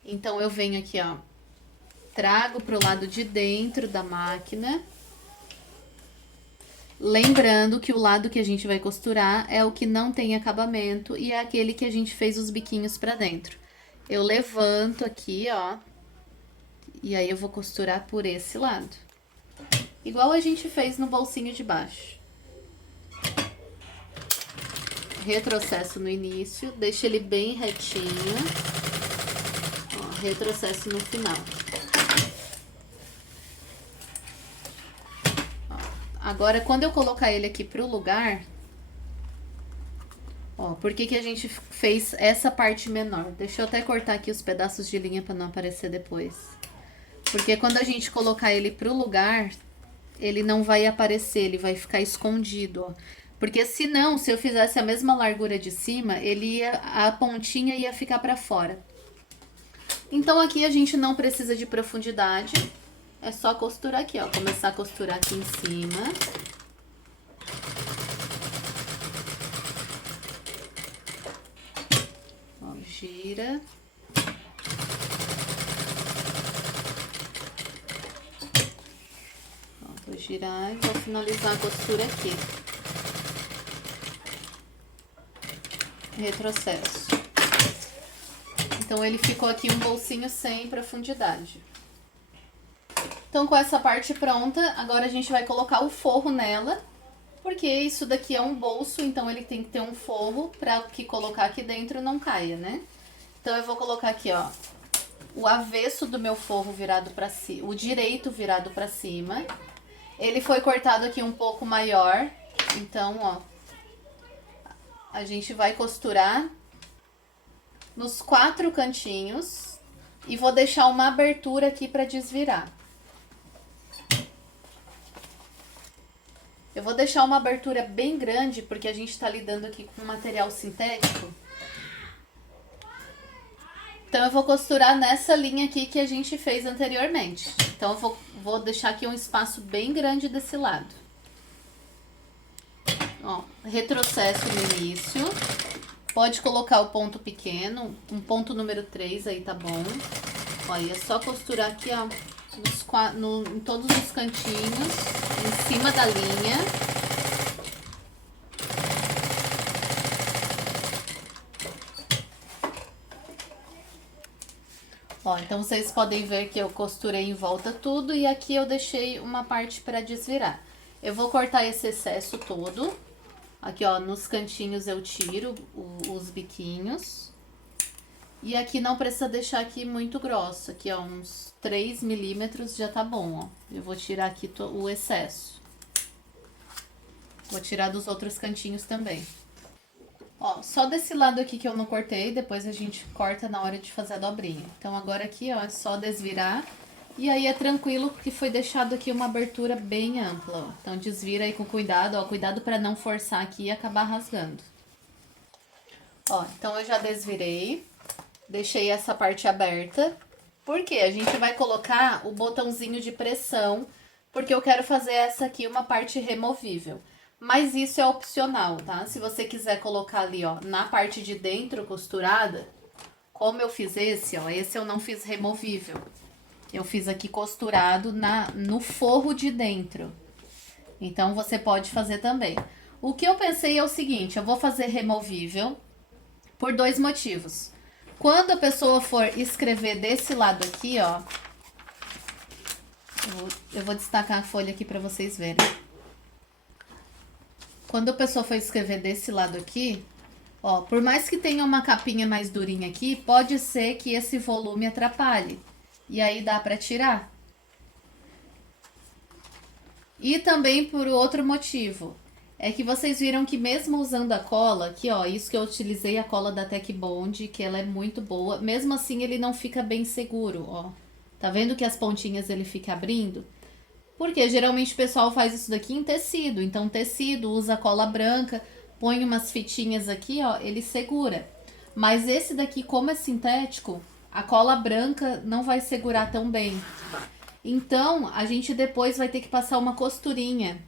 Então, eu venho aqui, ó. Trago pro lado de dentro da máquina. Lembrando que o lado que a gente vai costurar é o que não tem acabamento e é aquele que a gente fez os biquinhos pra dentro. Eu levanto aqui, ó, e aí eu vou costurar por esse lado. Igual a gente fez no bolsinho de baixo. Retrocesso no início, deixa ele bem retinho. Ó, retrocesso no final. Agora, quando eu colocar ele aqui pro lugar, ó, por que que a gente fez essa parte menor? Deixa eu até cortar aqui os pedaços de linha para não aparecer depois. Porque quando a gente colocar ele pro lugar, ele não vai aparecer, ele vai ficar escondido, ó. Porque senão, se eu fizesse a mesma largura de cima, a pontinha ia ficar para fora. Então, aqui a gente não precisa de profundidade. É só costurar aqui, ó. Começar a costurar aqui em cima. Ó, gira. Ó, vou girar e vou finalizar a costura aqui. Retrocesso. Então, ele ficou aqui um bolsinho sem profundidade. Então, com essa parte pronta, agora a gente vai colocar o forro nela, porque isso daqui é um bolso, então ele tem que ter um forro para que colocar aqui dentro não caia, né? Então, eu vou colocar aqui, ó, o avesso do meu forro virado para cima, o direito virado para cima. Ele foi cortado aqui um pouco maior, então, ó, a gente vai costurar nos 4 cantinhos e vou deixar uma abertura aqui para desvirar. Eu vou deixar uma abertura bem grande, porque a gente tá lidando aqui com material sintético. Então, eu vou costurar nessa linha aqui que a gente fez anteriormente. Então, eu vou deixar aqui um espaço bem grande desse lado. Ó, retrocesso no início. Pode colocar o ponto pequeno, um ponto número 3 aí tá bom. Olha, é só costurar aqui, ó, em todos os cantinhos, em cima da linha. Ó, então vocês podem ver que eu costurei em volta tudo e aqui eu deixei uma parte para desvirar. Eu vou cortar esse excesso todo. Aqui, ó, nos cantinhos eu tiro os biquinhos. E aqui não precisa deixar aqui muito grosso. Aqui, ó, uns 3 milímetros já tá bom, ó. Eu vou tirar aqui o excesso. Vou tirar dos outros cantinhos também. Ó, só desse lado aqui que eu não cortei, depois a gente corta na hora de fazer a dobrinha. Então, agora aqui, ó, é só desvirar. E aí é tranquilo que foi deixado aqui uma abertura bem ampla, ó. Então, desvira aí com cuidado, ó. Cuidado pra não forçar aqui e acabar rasgando. Ó, então eu já desvirei. Deixei essa parte aberta. Por quê? A gente vai colocar o botãozinho de pressão, porque eu quero fazer essa aqui uma parte removível. Mas isso é opcional, tá? Se você quiser colocar ali, ó, na parte de dentro costurada, como eu fiz esse, ó, esse eu não fiz removível. Eu fiz aqui costurado no forro de dentro. Então, você pode fazer também. O que eu pensei é o seguinte, eu vou fazer removível por 2 motivos. Quando a pessoa for escrever desse lado aqui, ó, eu vou destacar a folha aqui para vocês verem. Quando a pessoa for escrever desse lado aqui, Ó, por mais que tenha uma capinha mais durinha aqui, pode ser que esse volume atrapalhe. E aí dá pra tirar. E também por outro motivo. É que vocês viram que mesmo usando a cola, aqui ó, isso que eu utilizei a cola da Tech Bond, que ela é muito boa, mesmo assim ele não fica bem seguro, ó. Tá vendo que as pontinhas ele fica abrindo? Porque geralmente o pessoal faz isso daqui em tecido, então tecido, usa cola branca, põe umas fitinhas aqui, ó, ele segura. Mas esse daqui, como é sintético, a cola branca não vai segurar tão bem. Então, a gente depois vai ter que passar uma costurinha.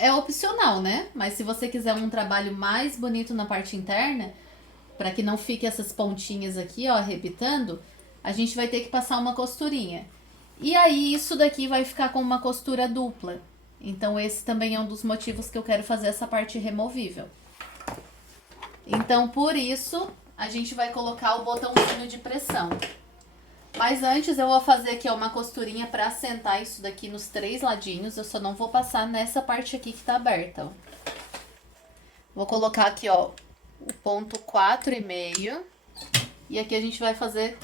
É opcional, né? Mas se você quiser um trabalho mais bonito na parte interna, para que não fique essas pontinhas aqui, ó, arrebitando, a gente vai ter que passar uma costurinha. E aí, isso daqui vai ficar com uma costura dupla. Então, esse também é um dos motivos que eu quero fazer essa parte removível. Então, por isso, a gente vai colocar o botãozinho de pressão. Mas antes eu vou fazer aqui ó, uma costurinha para assentar isso daqui nos 3 ladinhos. Eu só não vou passar nessa parte aqui que tá aberta, ó. Vou colocar aqui, ó, o ponto 4,5. E aqui a gente vai fazer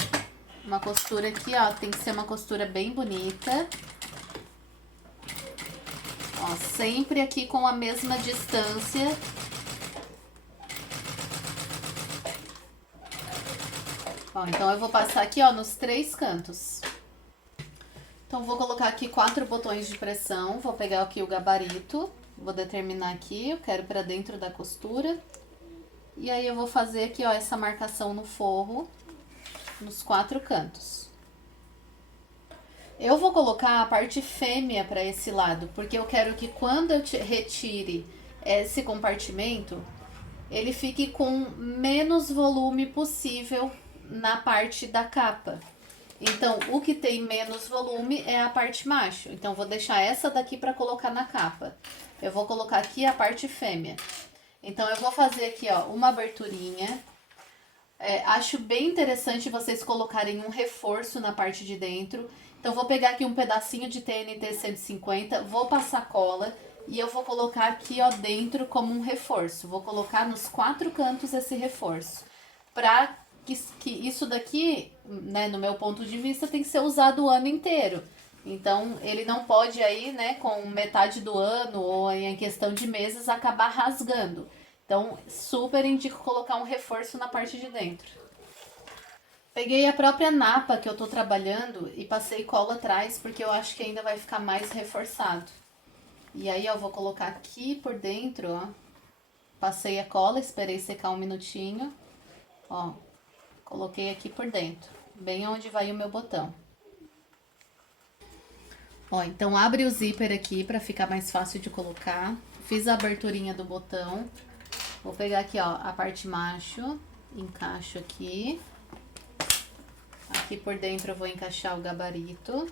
uma costura aqui, ó. Tem que ser uma costura bem bonita. Ó, sempre aqui com a mesma distância. Ó, então eu vou passar aqui, ó, nos 3 cantos. Então vou colocar aqui 4 botões de pressão, vou pegar aqui o gabarito, vou determinar aqui, eu quero para dentro da costura. E aí eu vou fazer aqui, ó, essa marcação no forro, nos 4 cantos. Eu vou colocar a parte fêmea para esse lado, porque eu quero que quando eu retire esse compartimento, ele fique com menos volume possível na parte da capa. Então, o que tem menos volume é a parte macho. Então, vou deixar essa daqui para colocar na capa. Eu vou colocar aqui a parte fêmea. Então, eu vou fazer aqui, ó, uma aberturinha. Acho bem interessante vocês colocarem um reforço na parte de dentro. Então, vou pegar aqui um pedacinho de TNT 150, vou passar cola e eu vou colocar aqui, ó, dentro como um reforço. Vou colocar nos 4 cantos esse reforço. Pra que isso daqui, né, no meu ponto de vista, tem que ser usado o ano inteiro. Então, ele não pode aí, né, com metade do ano ou em questão de meses, acabar rasgando. Então, super indico colocar um reforço na parte de dentro. Peguei a própria napa que eu tô trabalhando e passei cola atrás, porque eu acho que ainda vai ficar mais reforçado. E aí, eu vou colocar aqui por dentro, ó. Passei a cola, esperei secar um minutinho. Ó, coloquei aqui por dentro, bem onde vai o meu botão. Ó, então abre o zíper aqui para ficar mais fácil de colocar. Fiz a aberturinha do botão. Vou pegar aqui, ó, a parte macho, encaixo aqui. Aqui por dentro eu vou encaixar o gabarito.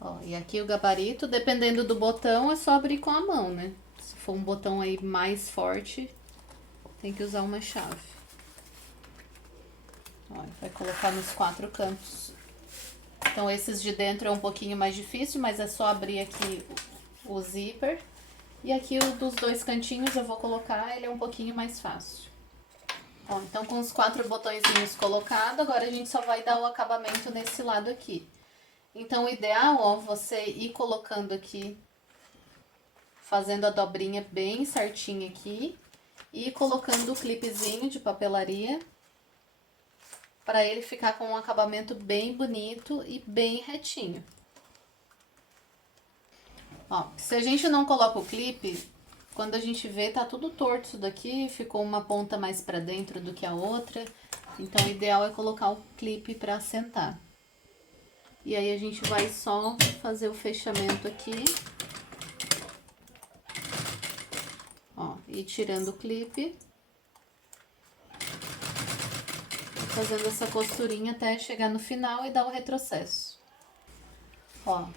Ó, e aqui o gabarito, dependendo do botão, é só abrir com a mão, né? Se for um botão aí mais forte, tem que usar uma chave. Ó, vai colocar nos 4 cantos. Então, esses de dentro é um pouquinho mais difícil, mas é só abrir aqui o zíper. E aqui o dos 2 cantinhos eu vou colocar, ele é um pouquinho mais fácil. Ó, então, com os 4 botõezinhos colocados, agora a gente só vai dar o acabamento nesse lado aqui. Então, o ideal, ó, você ir colocando aqui, fazendo a dobrinha bem certinha aqui, e colocando o clipezinho de papelaria, para ele ficar com um acabamento bem bonito e bem retinho. Ó, se a gente não coloca o clipe, quando a gente vê, tá tudo torto isso daqui, ficou uma ponta mais para dentro do que a outra. Então, o ideal é colocar o clipe para assentar. E aí, a gente vai só fazer o fechamento aqui. Ó, e tirando o clipe. Fazendo essa costurinha até chegar no final e dar o retrocesso. Ó.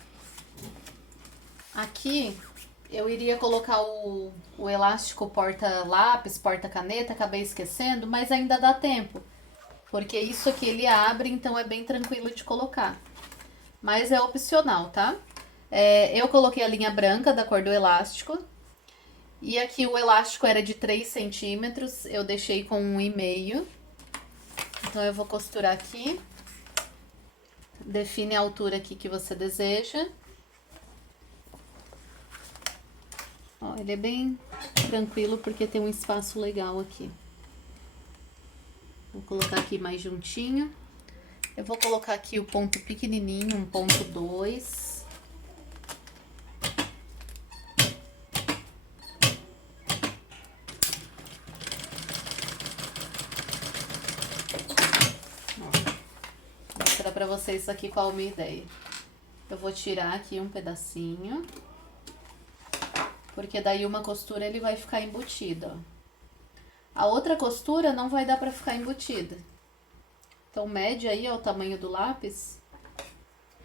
Aqui, eu iria colocar o elástico porta-lápis, porta-caneta, acabei esquecendo, mas ainda dá tempo. Porque isso aqui ele abre, então é bem tranquilo de colocar. Mas é opcional, tá? Eu coloquei a linha branca da cor do elástico. E aqui o elástico era de 3 centímetros, eu deixei com 1,5. Então eu vou costurar aqui. Define a altura aqui que você deseja. Ó, ele é bem tranquilo porque tem um espaço legal aqui. Vou colocar aqui mais juntinho. Eu vou colocar aqui o ponto pequenininho, 1,2. Vou mostrar pra vocês aqui qual a minha ideia. Eu vou tirar aqui um pedacinho, porque daí uma costura ele vai ficar embutido, ó. A outra costura não vai dar pra ficar embutida. Então mede aí, ó, o tamanho do lápis,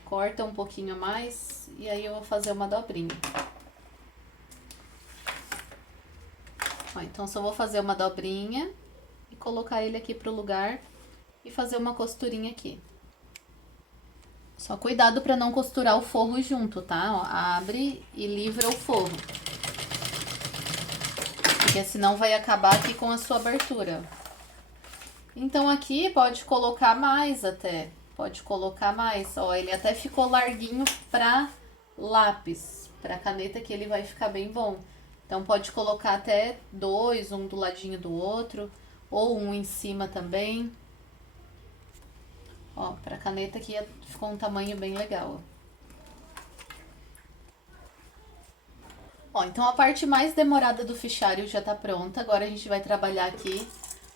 corta um pouquinho a mais e aí eu vou fazer uma dobrinha. Ó, então só vou fazer uma dobrinha e colocar ele aqui pro lugar e fazer uma costurinha aqui. Só cuidado pra não costurar o forro junto, tá? Ó, abre e livra o forro, porque senão vai acabar aqui com a sua abertura. Então aqui pode colocar mais até, pode colocar mais. Ó, ele até ficou larguinho pra lápis, pra caneta que ele vai ficar bem bom. Então pode colocar até 2, um do ladinho do outro, ou um em cima também. Ó, pra caneta aqui ficou um tamanho bem legal, ó. Ó, então a parte mais demorada do fichário já tá pronta. Agora a gente vai trabalhar aqui.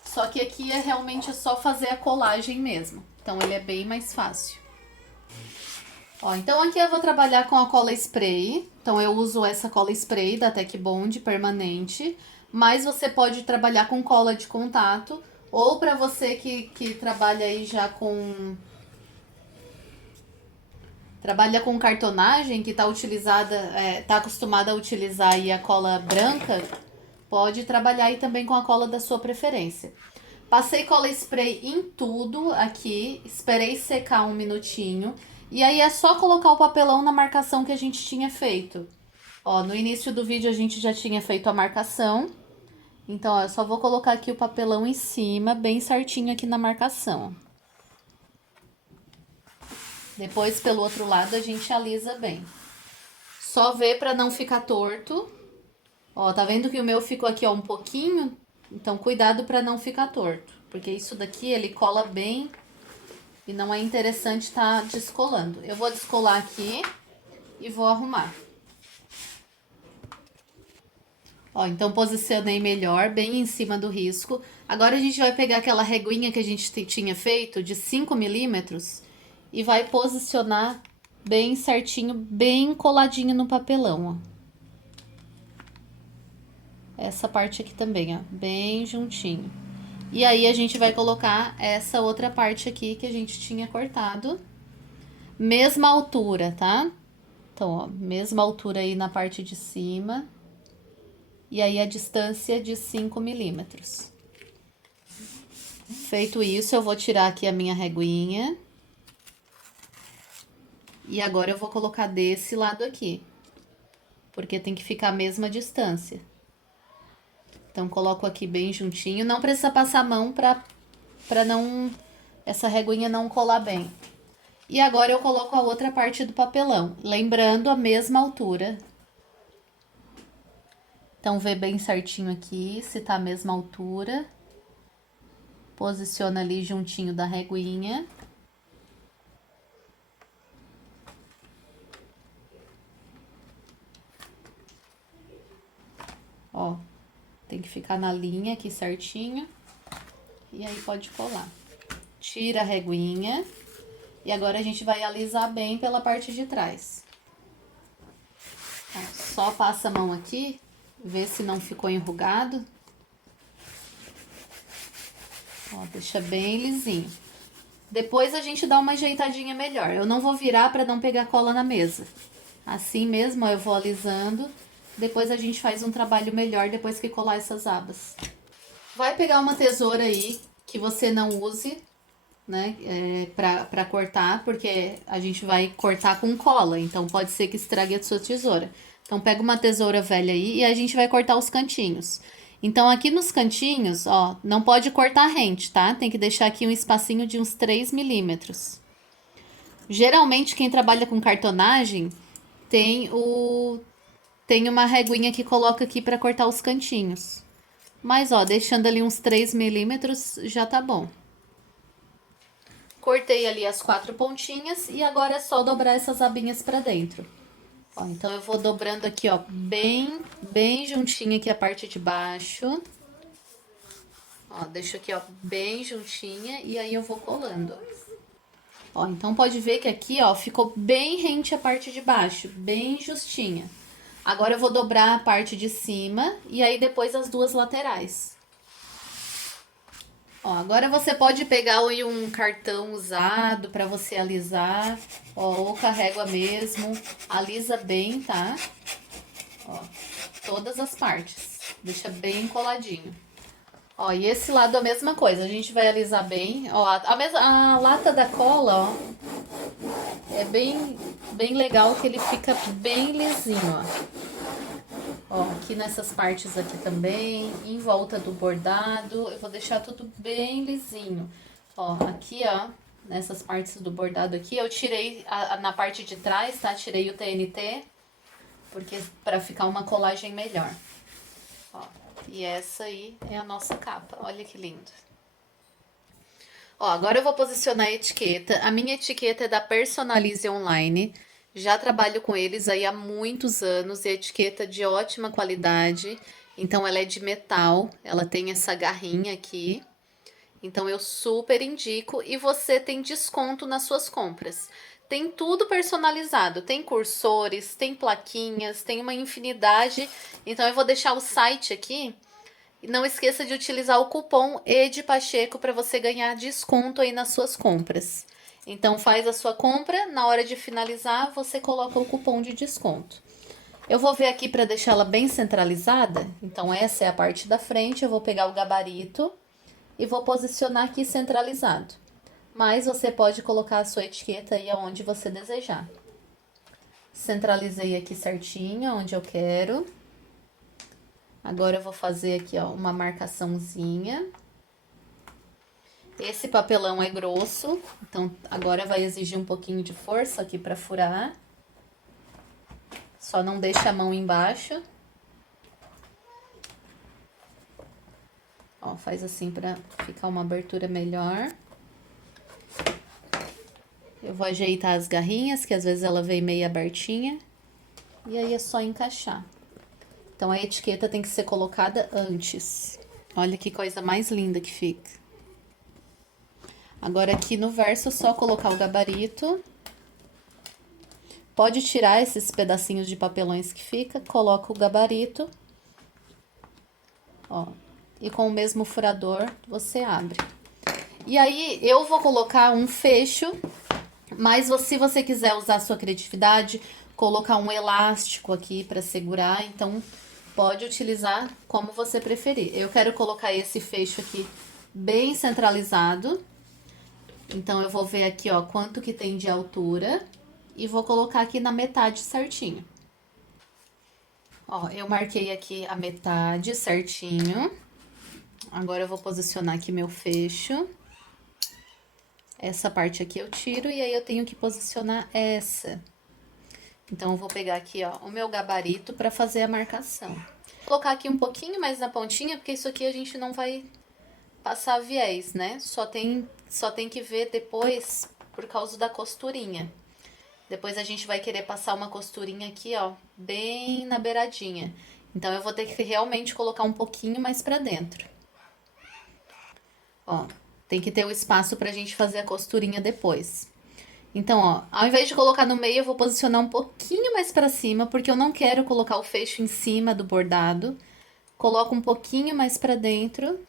Só que aqui é realmente só fazer a colagem mesmo. Então ele é bem mais fácil. Ó, então aqui eu vou trabalhar com a cola spray. Então eu uso essa cola spray da Tec Bond permanente. Mas você pode trabalhar com cola de contato. Ou para você que trabalha aí já com... Trabalha com cartonagem, que tá acostumada a utilizar aí a cola branca, pode trabalhar aí também com a cola da sua preferência. Passei cola spray em tudo aqui, esperei secar 1 minutinho. E aí é só colocar o papelão na marcação que a gente tinha feito. Ó, no início do vídeo a gente já tinha feito a marcação. Então, ó, eu só vou colocar aqui o papelão em cima, bem certinho aqui na marcação. Depois, pelo outro lado, a gente alisa bem. Só ver pra não ficar torto. Ó, tá vendo que o meu ficou aqui, ó, um pouquinho? Então, cuidado pra não ficar torto. Porque isso daqui, ele cola bem e não é interessante tá descolando. Eu vou descolar aqui e vou arrumar. Ó, então posicionei melhor, bem em cima do risco. Agora a gente vai pegar aquela reguinha que a gente tinha feito de 5 milímetros e vai posicionar bem certinho, bem coladinho no papelão, ó. Essa parte aqui também, ó, bem juntinho. E aí a gente vai colocar essa outra parte aqui que a gente tinha cortado. Mesma altura, tá? Então, ó, mesma altura aí na parte de cima. E aí a distância de 5 milímetros. Feito isso, eu vou tirar aqui a minha reguinha. E agora eu vou colocar desse lado aqui, porque tem que ficar a mesma distância. Então, coloco aqui bem juntinho. Não precisa passar a mão pra não... essa reguinha não colar bem. E agora eu coloco a outra parte do papelão, lembrando a mesma altura. Então, vê bem certinho aqui, se tá a mesma altura. Posiciona ali juntinho da reguinha. Ó, tem que ficar na linha aqui certinho. E aí pode colar. Tira a reguinha. E agora a gente vai alisar bem pela parte de trás. Ó, só passa a mão aqui, vê se não ficou enrugado. Ó, deixa bem lisinho. Depois a gente dá uma ajeitadinha melhor. Eu não vou virar para não pegar cola na mesa. Assim mesmo, ó, eu vou alisando. Depois a gente faz um trabalho melhor depois que colar essas abas. Vai pegar uma tesoura aí que você não use. né, pra cortar, porque a gente vai cortar com cola, então pode ser que estrague a sua tesoura. Então pega uma tesoura velha aí e a gente vai cortar os cantinhos. Então aqui nos cantinhos, ó, não pode cortar rente, tá? Tem que deixar aqui um espacinho de uns 3 milímetros. Geralmente quem trabalha com cartonagem tem tem uma reguinha que coloca aqui para cortar os cantinhos. Mas ó, deixando ali uns 3 milímetros já tá bom. Cortei ali as 4 pontinhas e agora é só dobrar essas abinhas para dentro. Ó, então eu vou dobrando aqui, ó, bem juntinho aqui a parte de baixo. Ó, deixo aqui, ó, bem juntinha e aí eu vou colando. Ó, então pode ver que aqui, ó, ficou bem rente a parte de baixo, bem justinha. Agora eu vou dobrar a parte de cima e aí depois as duas laterais. Ó, agora você pode pegar aí um cartão usado para você alisar, ó, ou com a régua mesmo, alisa bem, tá? Ó, todas as partes, deixa bem coladinho. Ó, e esse lado a mesma coisa, a gente vai alisar bem, ó, a lata da cola, ó, é bem legal que ele fica bem lisinho, ó. Ó, aqui nessas partes aqui também, em volta do bordado, eu vou deixar tudo bem lisinho. Ó, aqui, ó, nessas partes do bordado aqui, eu tirei na parte de trás, tá? Tirei o TNT, porque para ficar uma colagem melhor. Ó, e essa aí é a nossa capa, olha que lindo. Ó, agora eu vou posicionar a etiqueta. A minha etiqueta é da Personalize Online. Já trabalho com eles aí há muitos anos, e a etiqueta é de ótima qualidade. Então ela é de metal, ela tem essa garrinha aqui. Então eu super indico e você tem desconto nas suas compras. Tem tudo personalizado, tem cursores, tem plaquinhas, tem uma infinidade. Então eu vou deixar o site aqui. E não esqueça de utilizar o cupom EDPACHECO para você ganhar desconto aí nas suas compras. Então faz a sua compra, na hora de finalizar você coloca o cupom de desconto. Eu vou ver aqui para deixá-la bem centralizada. Então essa é a parte da frente, eu vou pegar o gabarito e vou posicionar aqui centralizado. Mas você pode colocar a sua etiqueta aí aonde você desejar. Centralizei aqui certinho, onde eu quero. Agora eu vou fazer aqui, ó, uma marcaçãozinha. Esse papelão é grosso, então agora vai exigir um pouquinho de força aqui para furar. Só não deixa a mão embaixo. Ó, faz assim para ficar uma abertura melhor. Eu vou ajeitar as garrinhas, que às vezes ela vem meio abertinha. E aí é só encaixar. Então a etiqueta tem que ser colocada antes. Olha que coisa mais linda que fica. Agora aqui no verso é só colocar o gabarito. Pode tirar esses pedacinhos de papelões que fica, coloca o gabarito. Ó, e com o mesmo furador você abre. E aí eu vou colocar um fecho, mas se você quiser usar a sua criatividade, colocar um elástico aqui para segurar, então pode utilizar como você preferir. Eu quero colocar esse fecho aqui bem centralizado. Então eu vou ver aqui, ó, quanto que tem de altura e vou colocar aqui na metade certinho. Ó, eu marquei aqui a metade certinho. Agora eu vou posicionar aqui meu fecho. Essa parte aqui eu tiro e aí eu tenho que posicionar essa. Então eu vou pegar aqui, ó, o meu gabarito para fazer a marcação. Vou colocar aqui um pouquinho mais na pontinha, porque isso aqui a gente não vai passar viés, né? Só tem que ver depois por causa da costurinha. Depois a gente vai querer passar uma costurinha aqui, ó, bem na beiradinha. Então eu vou ter que realmente colocar um pouquinho mais pra dentro. Ó, tem que ter o espaço pra gente fazer a costurinha depois. Então, ó, ao invés de colocar no meio, eu vou posicionar um pouquinho mais pra cima, porque eu não quero colocar o fecho em cima do bordado. Coloco um pouquinho mais pra dentro,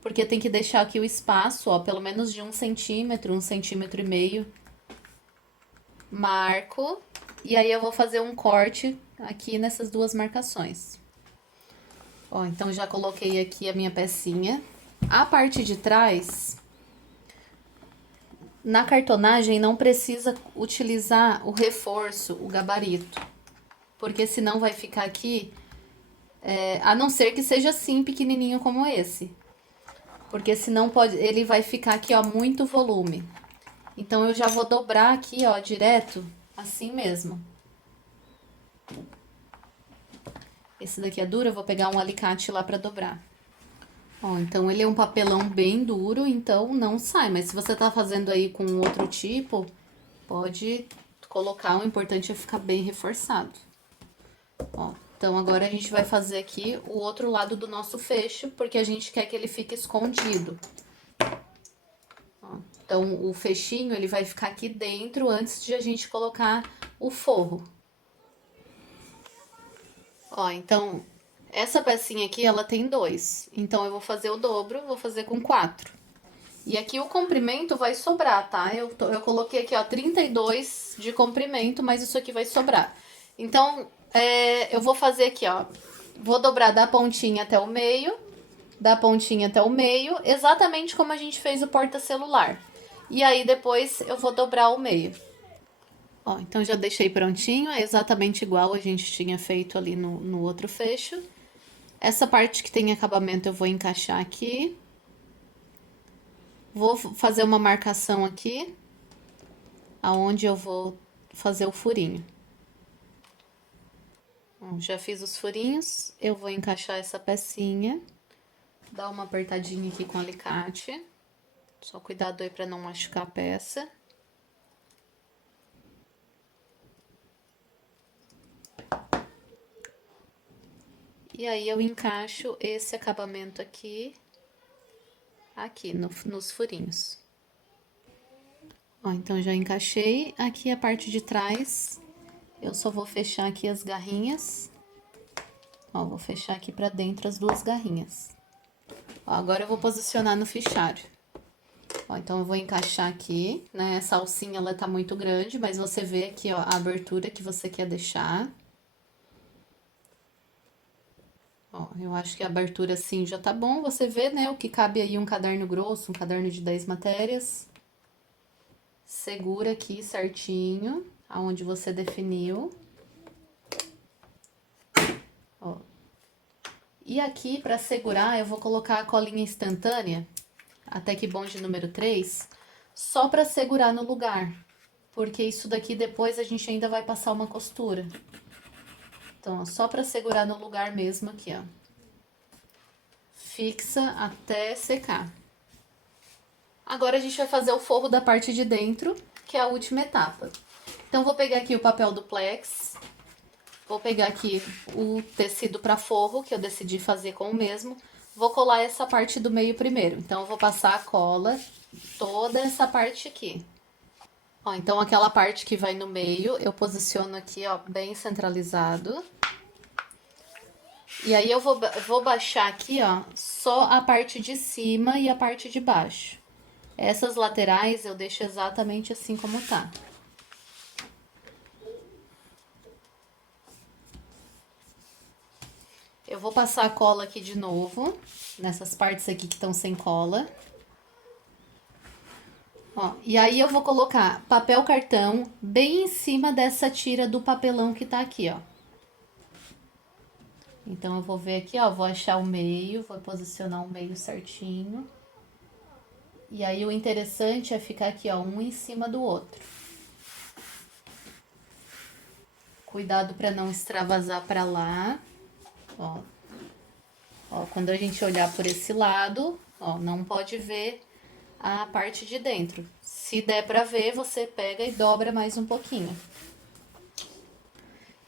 porque tem que deixar aqui o espaço, ó, pelo menos de 1 centímetro, 1,5 cm. Marco, e aí eu vou fazer um corte aqui nessas duas marcações. Ó, então já coloquei aqui a minha pecinha. A parte de trás, Na cartonagem não precisa utilizar o reforço, o gabarito, porque senão vai ficar aqui, a não ser que seja assim pequenininho como esse, porque senão ele vai ficar aqui, ó, muito volume. Então eu já vou dobrar aqui, ó, direto, assim mesmo. Esse daqui é duro, eu vou pegar um alicate lá pra dobrar. Ó, então ele é um papelão bem duro, então não sai. Mas se você tá fazendo aí com outro tipo, pode colocar, o importante é ficar bem reforçado. Ó, então agora a gente vai fazer aqui o outro lado do nosso fecho, porque a gente quer que ele fique escondido. Ó, então o fechinho, ele vai ficar aqui dentro antes de a gente colocar o forro. Ó, então, essa pecinha aqui, ela tem 2. Então, eu vou fazer o dobro, vou fazer com 4. E aqui o comprimento vai sobrar, tá? Eu coloquei aqui, ó, 32 de comprimento, mas isso aqui vai sobrar. Então, eu vou fazer aqui, ó. Vou dobrar da pontinha até o meio, da pontinha até o meio, exatamente como a gente fez o porta-celular. E aí, depois, eu vou dobrar o meio. Ó, então já deixei prontinho, é exatamente igual a gente tinha feito ali no outro fecho. Essa parte que tem acabamento eu vou encaixar aqui. Vou fazer uma marcação aqui, aonde eu vou fazer o furinho. Bom, já fiz os furinhos, eu vou encaixar essa pecinha. Dar uma apertadinha aqui com o alicate. Só cuidado aí pra não machucar a peça. E aí, eu encaixo esse acabamento aqui, nos furinhos. Ó, então, já encaixei. Aqui a parte de trás, eu só vou fechar aqui as garrinhas. Ó, vou fechar aqui pra dentro as 2 garrinhas. Ó, agora eu vou posicionar no fichário. Ó, então, eu vou encaixar aqui, né? Essa alcinha, ela tá muito grande, mas você vê aqui, ó, a abertura que você quer deixar. Ó, eu acho que a abertura assim já tá bom. Você vê, né, o que cabe aí um caderno grosso, um caderno de 10 matérias. Segura aqui certinho, aonde você definiu. Ó. E aqui, pra segurar, eu vou colocar a colinha instantânea, até que bonde número 3, só pra segurar no lugar. Porque isso daqui depois a gente ainda vai passar uma costura. Então, ó, só pra segurar no lugar mesmo aqui, ó. Fixa até secar. Agora a gente vai fazer o forro da parte de dentro, que é a última etapa. Então, vou pegar aqui o papel duplex, vou pegar aqui o tecido para forro, que eu decidi fazer com o mesmo, vou colar essa parte do meio primeiro. Então, eu vou passar a cola toda essa parte aqui. Ó, então, aquela parte que vai no meio, eu posiciono aqui, ó, bem centralizado. E aí, eu vou baixar aqui, ó, só a parte de cima e a parte de baixo. Essas laterais eu deixo exatamente assim como tá. Eu vou passar a cola aqui de novo, nessas partes aqui que estão sem cola. Ó, e aí eu vou colocar papel cartão bem em cima dessa tira do papelão que tá aqui, ó. Então, eu vou ver aqui, ó, vou achar o meio, vou posicionar o meio certinho. E aí, o interessante é ficar aqui, ó, um em cima do outro. Cuidado pra não extravasar pra lá, ó. Ó, quando a gente olhar por esse lado, ó, não pode ver a parte de dentro. Se der pra ver, você pega e dobra mais um pouquinho.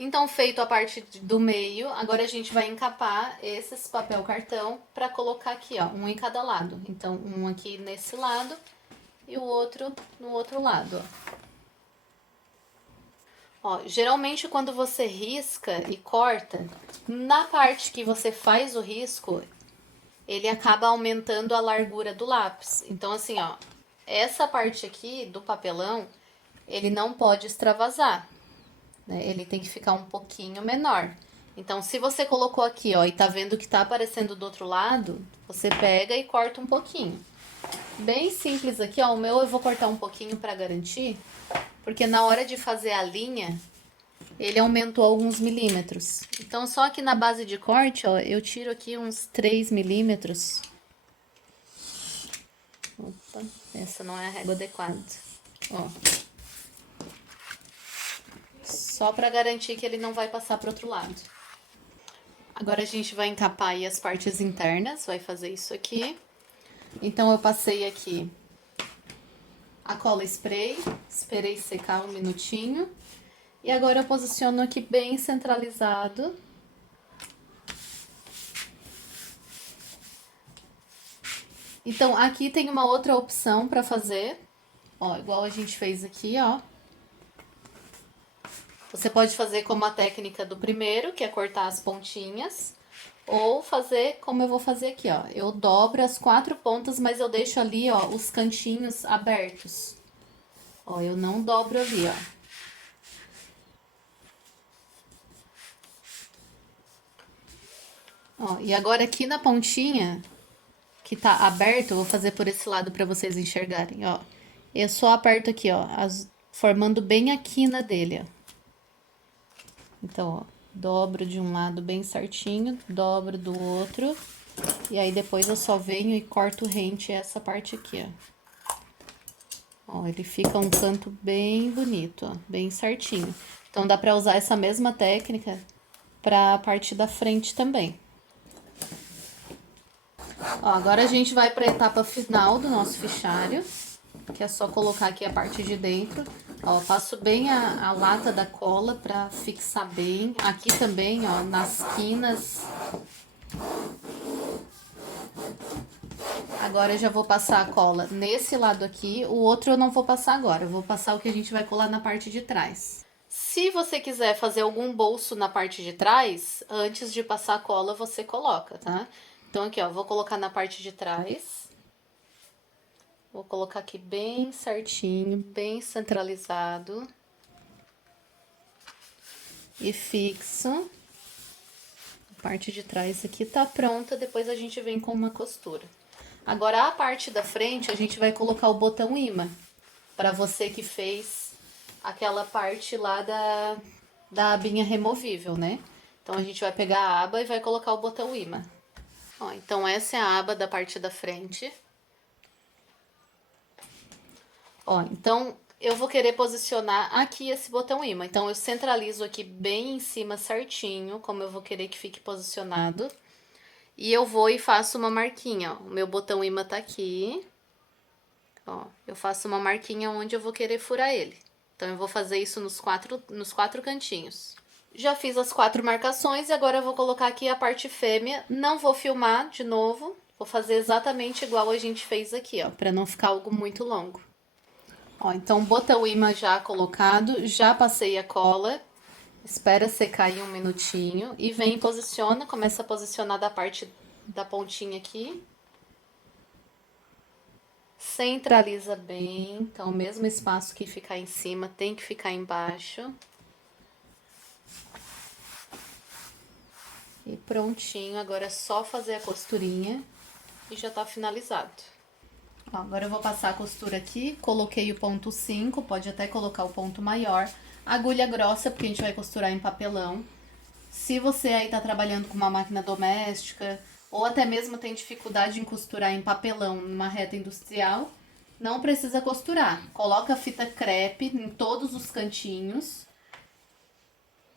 Então, feito a parte do meio, agora a gente vai encapar esses papel cartão pra colocar aqui, ó, um em cada lado. Então, um aqui nesse lado e o outro no outro lado, ó. Ó, geralmente quando você risca e corta, na parte que você faz o risco, ele acaba aumentando a largura do lápis. Então, assim, ó, essa parte aqui do papelão, ele não pode extravasar, né? Ele tem que ficar um pouquinho menor. Então, se você colocou aqui, ó, e tá vendo que tá aparecendo do outro lado, você pega e corta um pouquinho. Bem simples aqui, ó. O meu eu vou cortar um pouquinho pra garantir, porque na hora de fazer a linha, ele aumentou alguns milímetros. Então, só aqui na base de corte, ó, eu tiro aqui uns 3 milímetros. Opa, essa não é a régua adequada. Ó. Só pra garantir que ele não vai passar pro outro lado. Agora a gente vai encapar aí as partes internas, vai fazer isso aqui. Então, eu passei aqui a cola spray, esperei secar um minutinho. E agora eu posiciono aqui bem centralizado. Então, aqui tem uma outra opção para fazer, ó, igual a gente fez aqui, ó. Você pode fazer como a técnica do primeiro, que é cortar as pontinhas, ou fazer como eu vou fazer aqui, ó. Eu dobro as 4 pontas, mas eu deixo ali, ó, os cantinhos abertos. Ó, eu não dobro ali, ó. Ó, e agora aqui na pontinha, que tá aberto, eu vou fazer por esse lado pra vocês enxergarem, ó. Eu só aperto aqui, ó, formando bem a quina dele, ó. Então, ó, dobro de um lado bem certinho, dobro do outro. E aí depois eu só venho e corto rente essa parte aqui, ó. Ó, ele fica um canto bem bonito, ó, bem certinho. Então dá pra usar essa mesma técnica pra parte da frente também. Ó, agora a gente vai pra etapa final do nosso fichário, que é só colocar aqui a parte de dentro. Ó, passo bem a lata da cola pra fixar bem. Aqui também, ó, nas quinas. Agora eu já vou passar a cola nesse lado aqui. O outro eu não vou passar agora, eu vou passar o que a gente vai colar na parte de trás. Se você quiser fazer algum bolso na parte de trás, antes de passar a cola, você coloca, tá? Então aqui, ó, vou colocar na parte de trás. Vou colocar aqui bem certinho, bem centralizado. E fixo. A parte de trás aqui tá pronta, depois a gente vem com uma costura. Agora, a parte da frente, a gente vai colocar o botão imã. Pra você que fez aquela parte lá da abinha removível, né? Então, a gente vai pegar a aba e vai colocar o botão imã. Ó, então, essa é a aba da parte da frente. Ó, então, eu vou querer posicionar aqui esse botão imã. Então, eu centralizo aqui bem em cima certinho, como eu vou querer que fique posicionado. E eu vou e faço uma marquinha, ó. O meu botão imã tá aqui. Ó, eu faço uma marquinha onde eu vou querer furar ele. Então, eu vou fazer isso nos quatro cantinhos. Já fiz as 4 marcações e agora eu vou colocar aqui a parte fêmea. Não vou filmar de novo. Vou fazer exatamente igual a gente fez aqui, ó, pra não ficar algo muito longo. Ó, então, botão imã já colocado, já passei a cola, espera secar aí um minutinho e vem e posiciona, começa a posicionar da parte da pontinha aqui. Centraliza bem, então o mesmo espaço que ficar em cima tem que ficar embaixo. E prontinho, agora é só fazer a costurinha e já tá finalizado. Ó, agora eu vou passar a costura aqui, coloquei o ponto 5, pode até colocar o ponto maior. Agulha grossa, porque a gente vai costurar em papelão. Se você aí tá trabalhando com uma máquina doméstica, ou até mesmo tem dificuldade em costurar em papelão, numa reta industrial, não precisa costurar. Coloca a fita crepe em todos os cantinhos,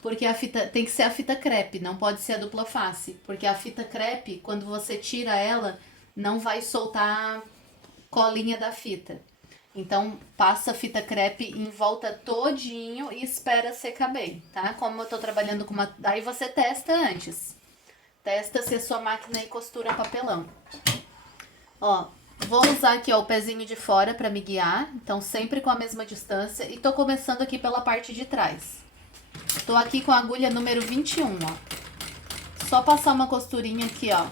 porque a fita tem que ser a fita crepe, não pode ser a dupla face. Porque a fita crepe, quando você tira ela, não vai soltar colinha da fita. Então, passa a fita crepe em volta todinho e espera secar bem, tá? Como eu tô trabalhando com uma... Aí você testa antes. Testa se a sua máquina aí costura papelão. Ó, vou usar aqui, ó, o pezinho de fora pra me guiar. Então, sempre com a mesma distância. E tô começando aqui pela parte de trás. Tô aqui com a agulha número 21, ó. Só passar uma costurinha aqui, ó.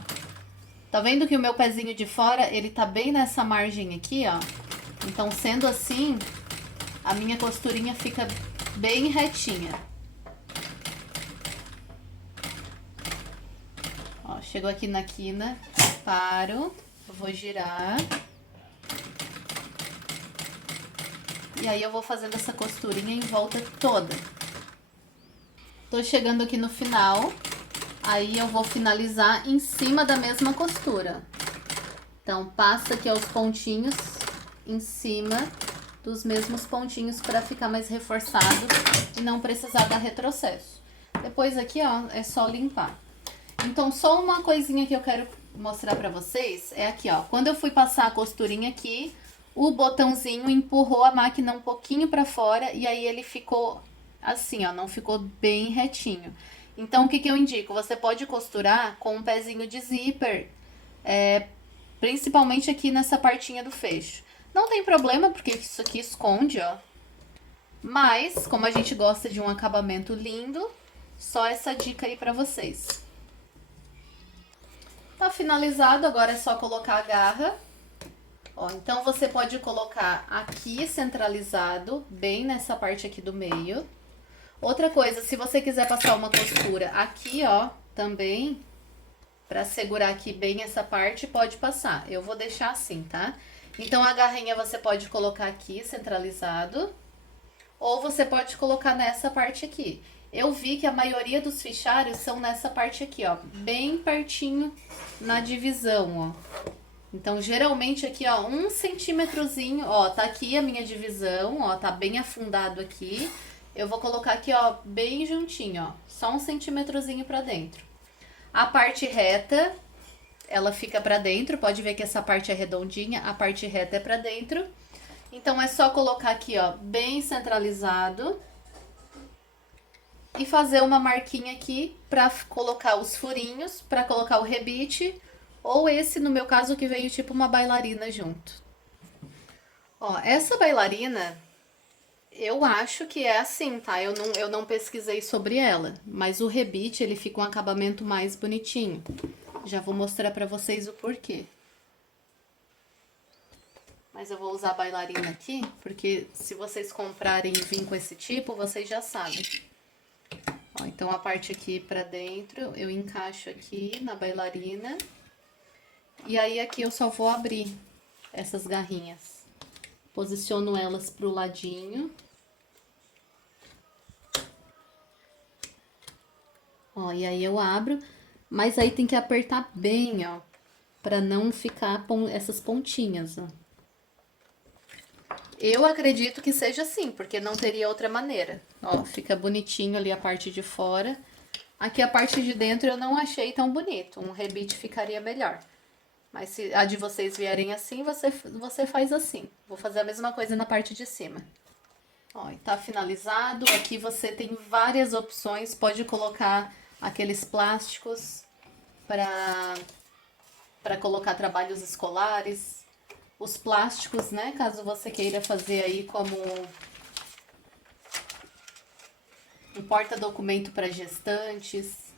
Tá vendo que o meu pezinho de fora, ele tá bem nessa margem aqui, ó. Então, sendo assim, a minha costurinha fica bem retinha. Ó, chegou aqui na quina, paro, eu vou girar. E aí eu vou fazendo essa costurinha em volta toda. Tô chegando aqui no final, aí eu vou finalizar em cima da mesma costura. Então, passa aqui aos pontinhos em cima dos mesmos pontinhos para ficar mais reforçado e não precisar dar retrocesso. Depois aqui, ó, é só limpar. Então, só uma coisinha que eu quero mostrar pra vocês é aqui, ó. Quando eu fui passar a costurinha aqui, o botãozinho empurrou a máquina um pouquinho pra fora e aí ele ficou assim, ó, não ficou bem retinho. Então, o que que eu indico? Você pode costurar com um pezinho de zíper, principalmente aqui nessa partinha do fecho. Não tem problema, porque isso aqui esconde, ó. Mas, como a gente gosta de um acabamento lindo, só essa dica aí pra vocês. Tá finalizado, agora é só colocar a garra. Ó, então você pode colocar aqui centralizado, bem nessa parte aqui do meio. Outra coisa, se você quiser passar uma costura aqui, ó, também, pra segurar aqui bem essa parte, pode passar. Eu vou deixar assim, tá? Então a garrinha você pode colocar aqui centralizado, ou você pode colocar nessa parte aqui. Eu vi que a maioria dos fichários são nessa parte aqui, ó, bem pertinho na divisão, ó. Então, geralmente aqui, ó, 1 centímetrozinho, ó, tá aqui a minha divisão, ó, tá bem afundado aqui. Eu vou colocar aqui, ó, bem juntinho, ó, só 1 centímetrozinho pra dentro. A parte reta, ela fica pra dentro, pode ver que essa parte é redondinha, a parte reta é pra dentro. Então, é só colocar aqui, ó, bem centralizado. E fazer uma marquinha aqui pra colocar os furinhos, pra colocar o rebite, ou esse, no meu caso, que veio tipo uma bailarina junto. Ó, essa bailarina, eu acho que é assim, tá? Eu não pesquisei sobre ela, mas o rebite, ele fica um acabamento mais bonitinho. Já vou mostrar pra vocês o porquê. Mas eu vou usar a bailarina aqui, porque se vocês comprarem e vir com esse tipo, vocês já sabem. Ó, então, a parte aqui pra dentro, eu encaixo aqui na bailarina. E aí, aqui eu só vou abrir essas garrinhas. Posiciono elas pro ladinho. Ó, e aí eu abro, mas aí tem que apertar bem, ó, pra não ficar essas pontinhas, ó. Eu acredito que seja assim, porque não teria outra maneira. Ó, fica bonitinho ali a parte de fora. Aqui a parte de dentro eu não achei tão bonito. Um rebite ficaria melhor. Mas se a de vocês vierem assim, você faz assim. Vou fazer a mesma coisa na parte de cima. Ó, e tá finalizado. Aqui você tem várias opções. Pode colocar aqueles plásticos para colocar trabalhos escolares. Os plásticos, né, caso você queira fazer aí como um porta-documento para gestantes,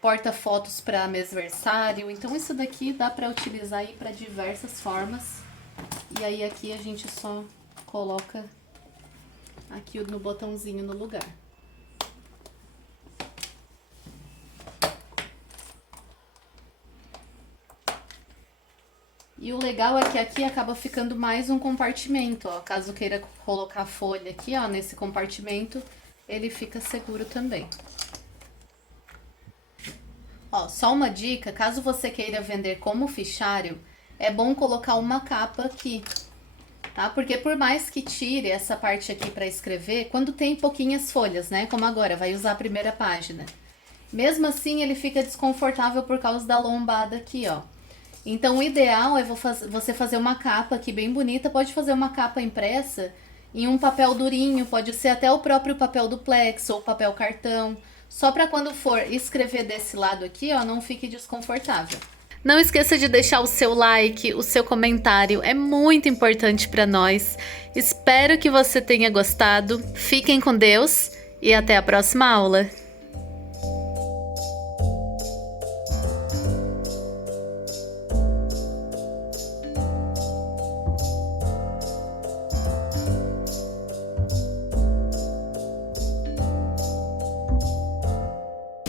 porta-fotos para mesversário. Então, isso daqui dá para utilizar aí para diversas formas. E aí, aqui a gente só coloca aqui no botãozinho no lugar. E o legal é que aqui acaba ficando mais um compartimento, ó. Caso queira colocar folha aqui, ó, nesse compartimento, ele fica seguro também. Ó, só uma dica, caso você queira vender como fichário, é bom colocar uma capa aqui, tá? Porque por mais que tire essa parte aqui para escrever, quando tem pouquinhas folhas, né? Como agora, vai usar a primeira página. Mesmo assim, ele fica desconfortável por causa da lombada aqui, ó. Então, o ideal é você fazer uma capa aqui bem bonita. Pode fazer uma capa impressa em um papel durinho, pode ser até o próprio papel duplex ou papel cartão. Só para quando for escrever desse lado aqui, ó, não fique desconfortável. Não esqueça de deixar o seu like, o seu comentário, é muito importante para nós. Espero que você tenha gostado. Fiquem com Deus e até a próxima aula.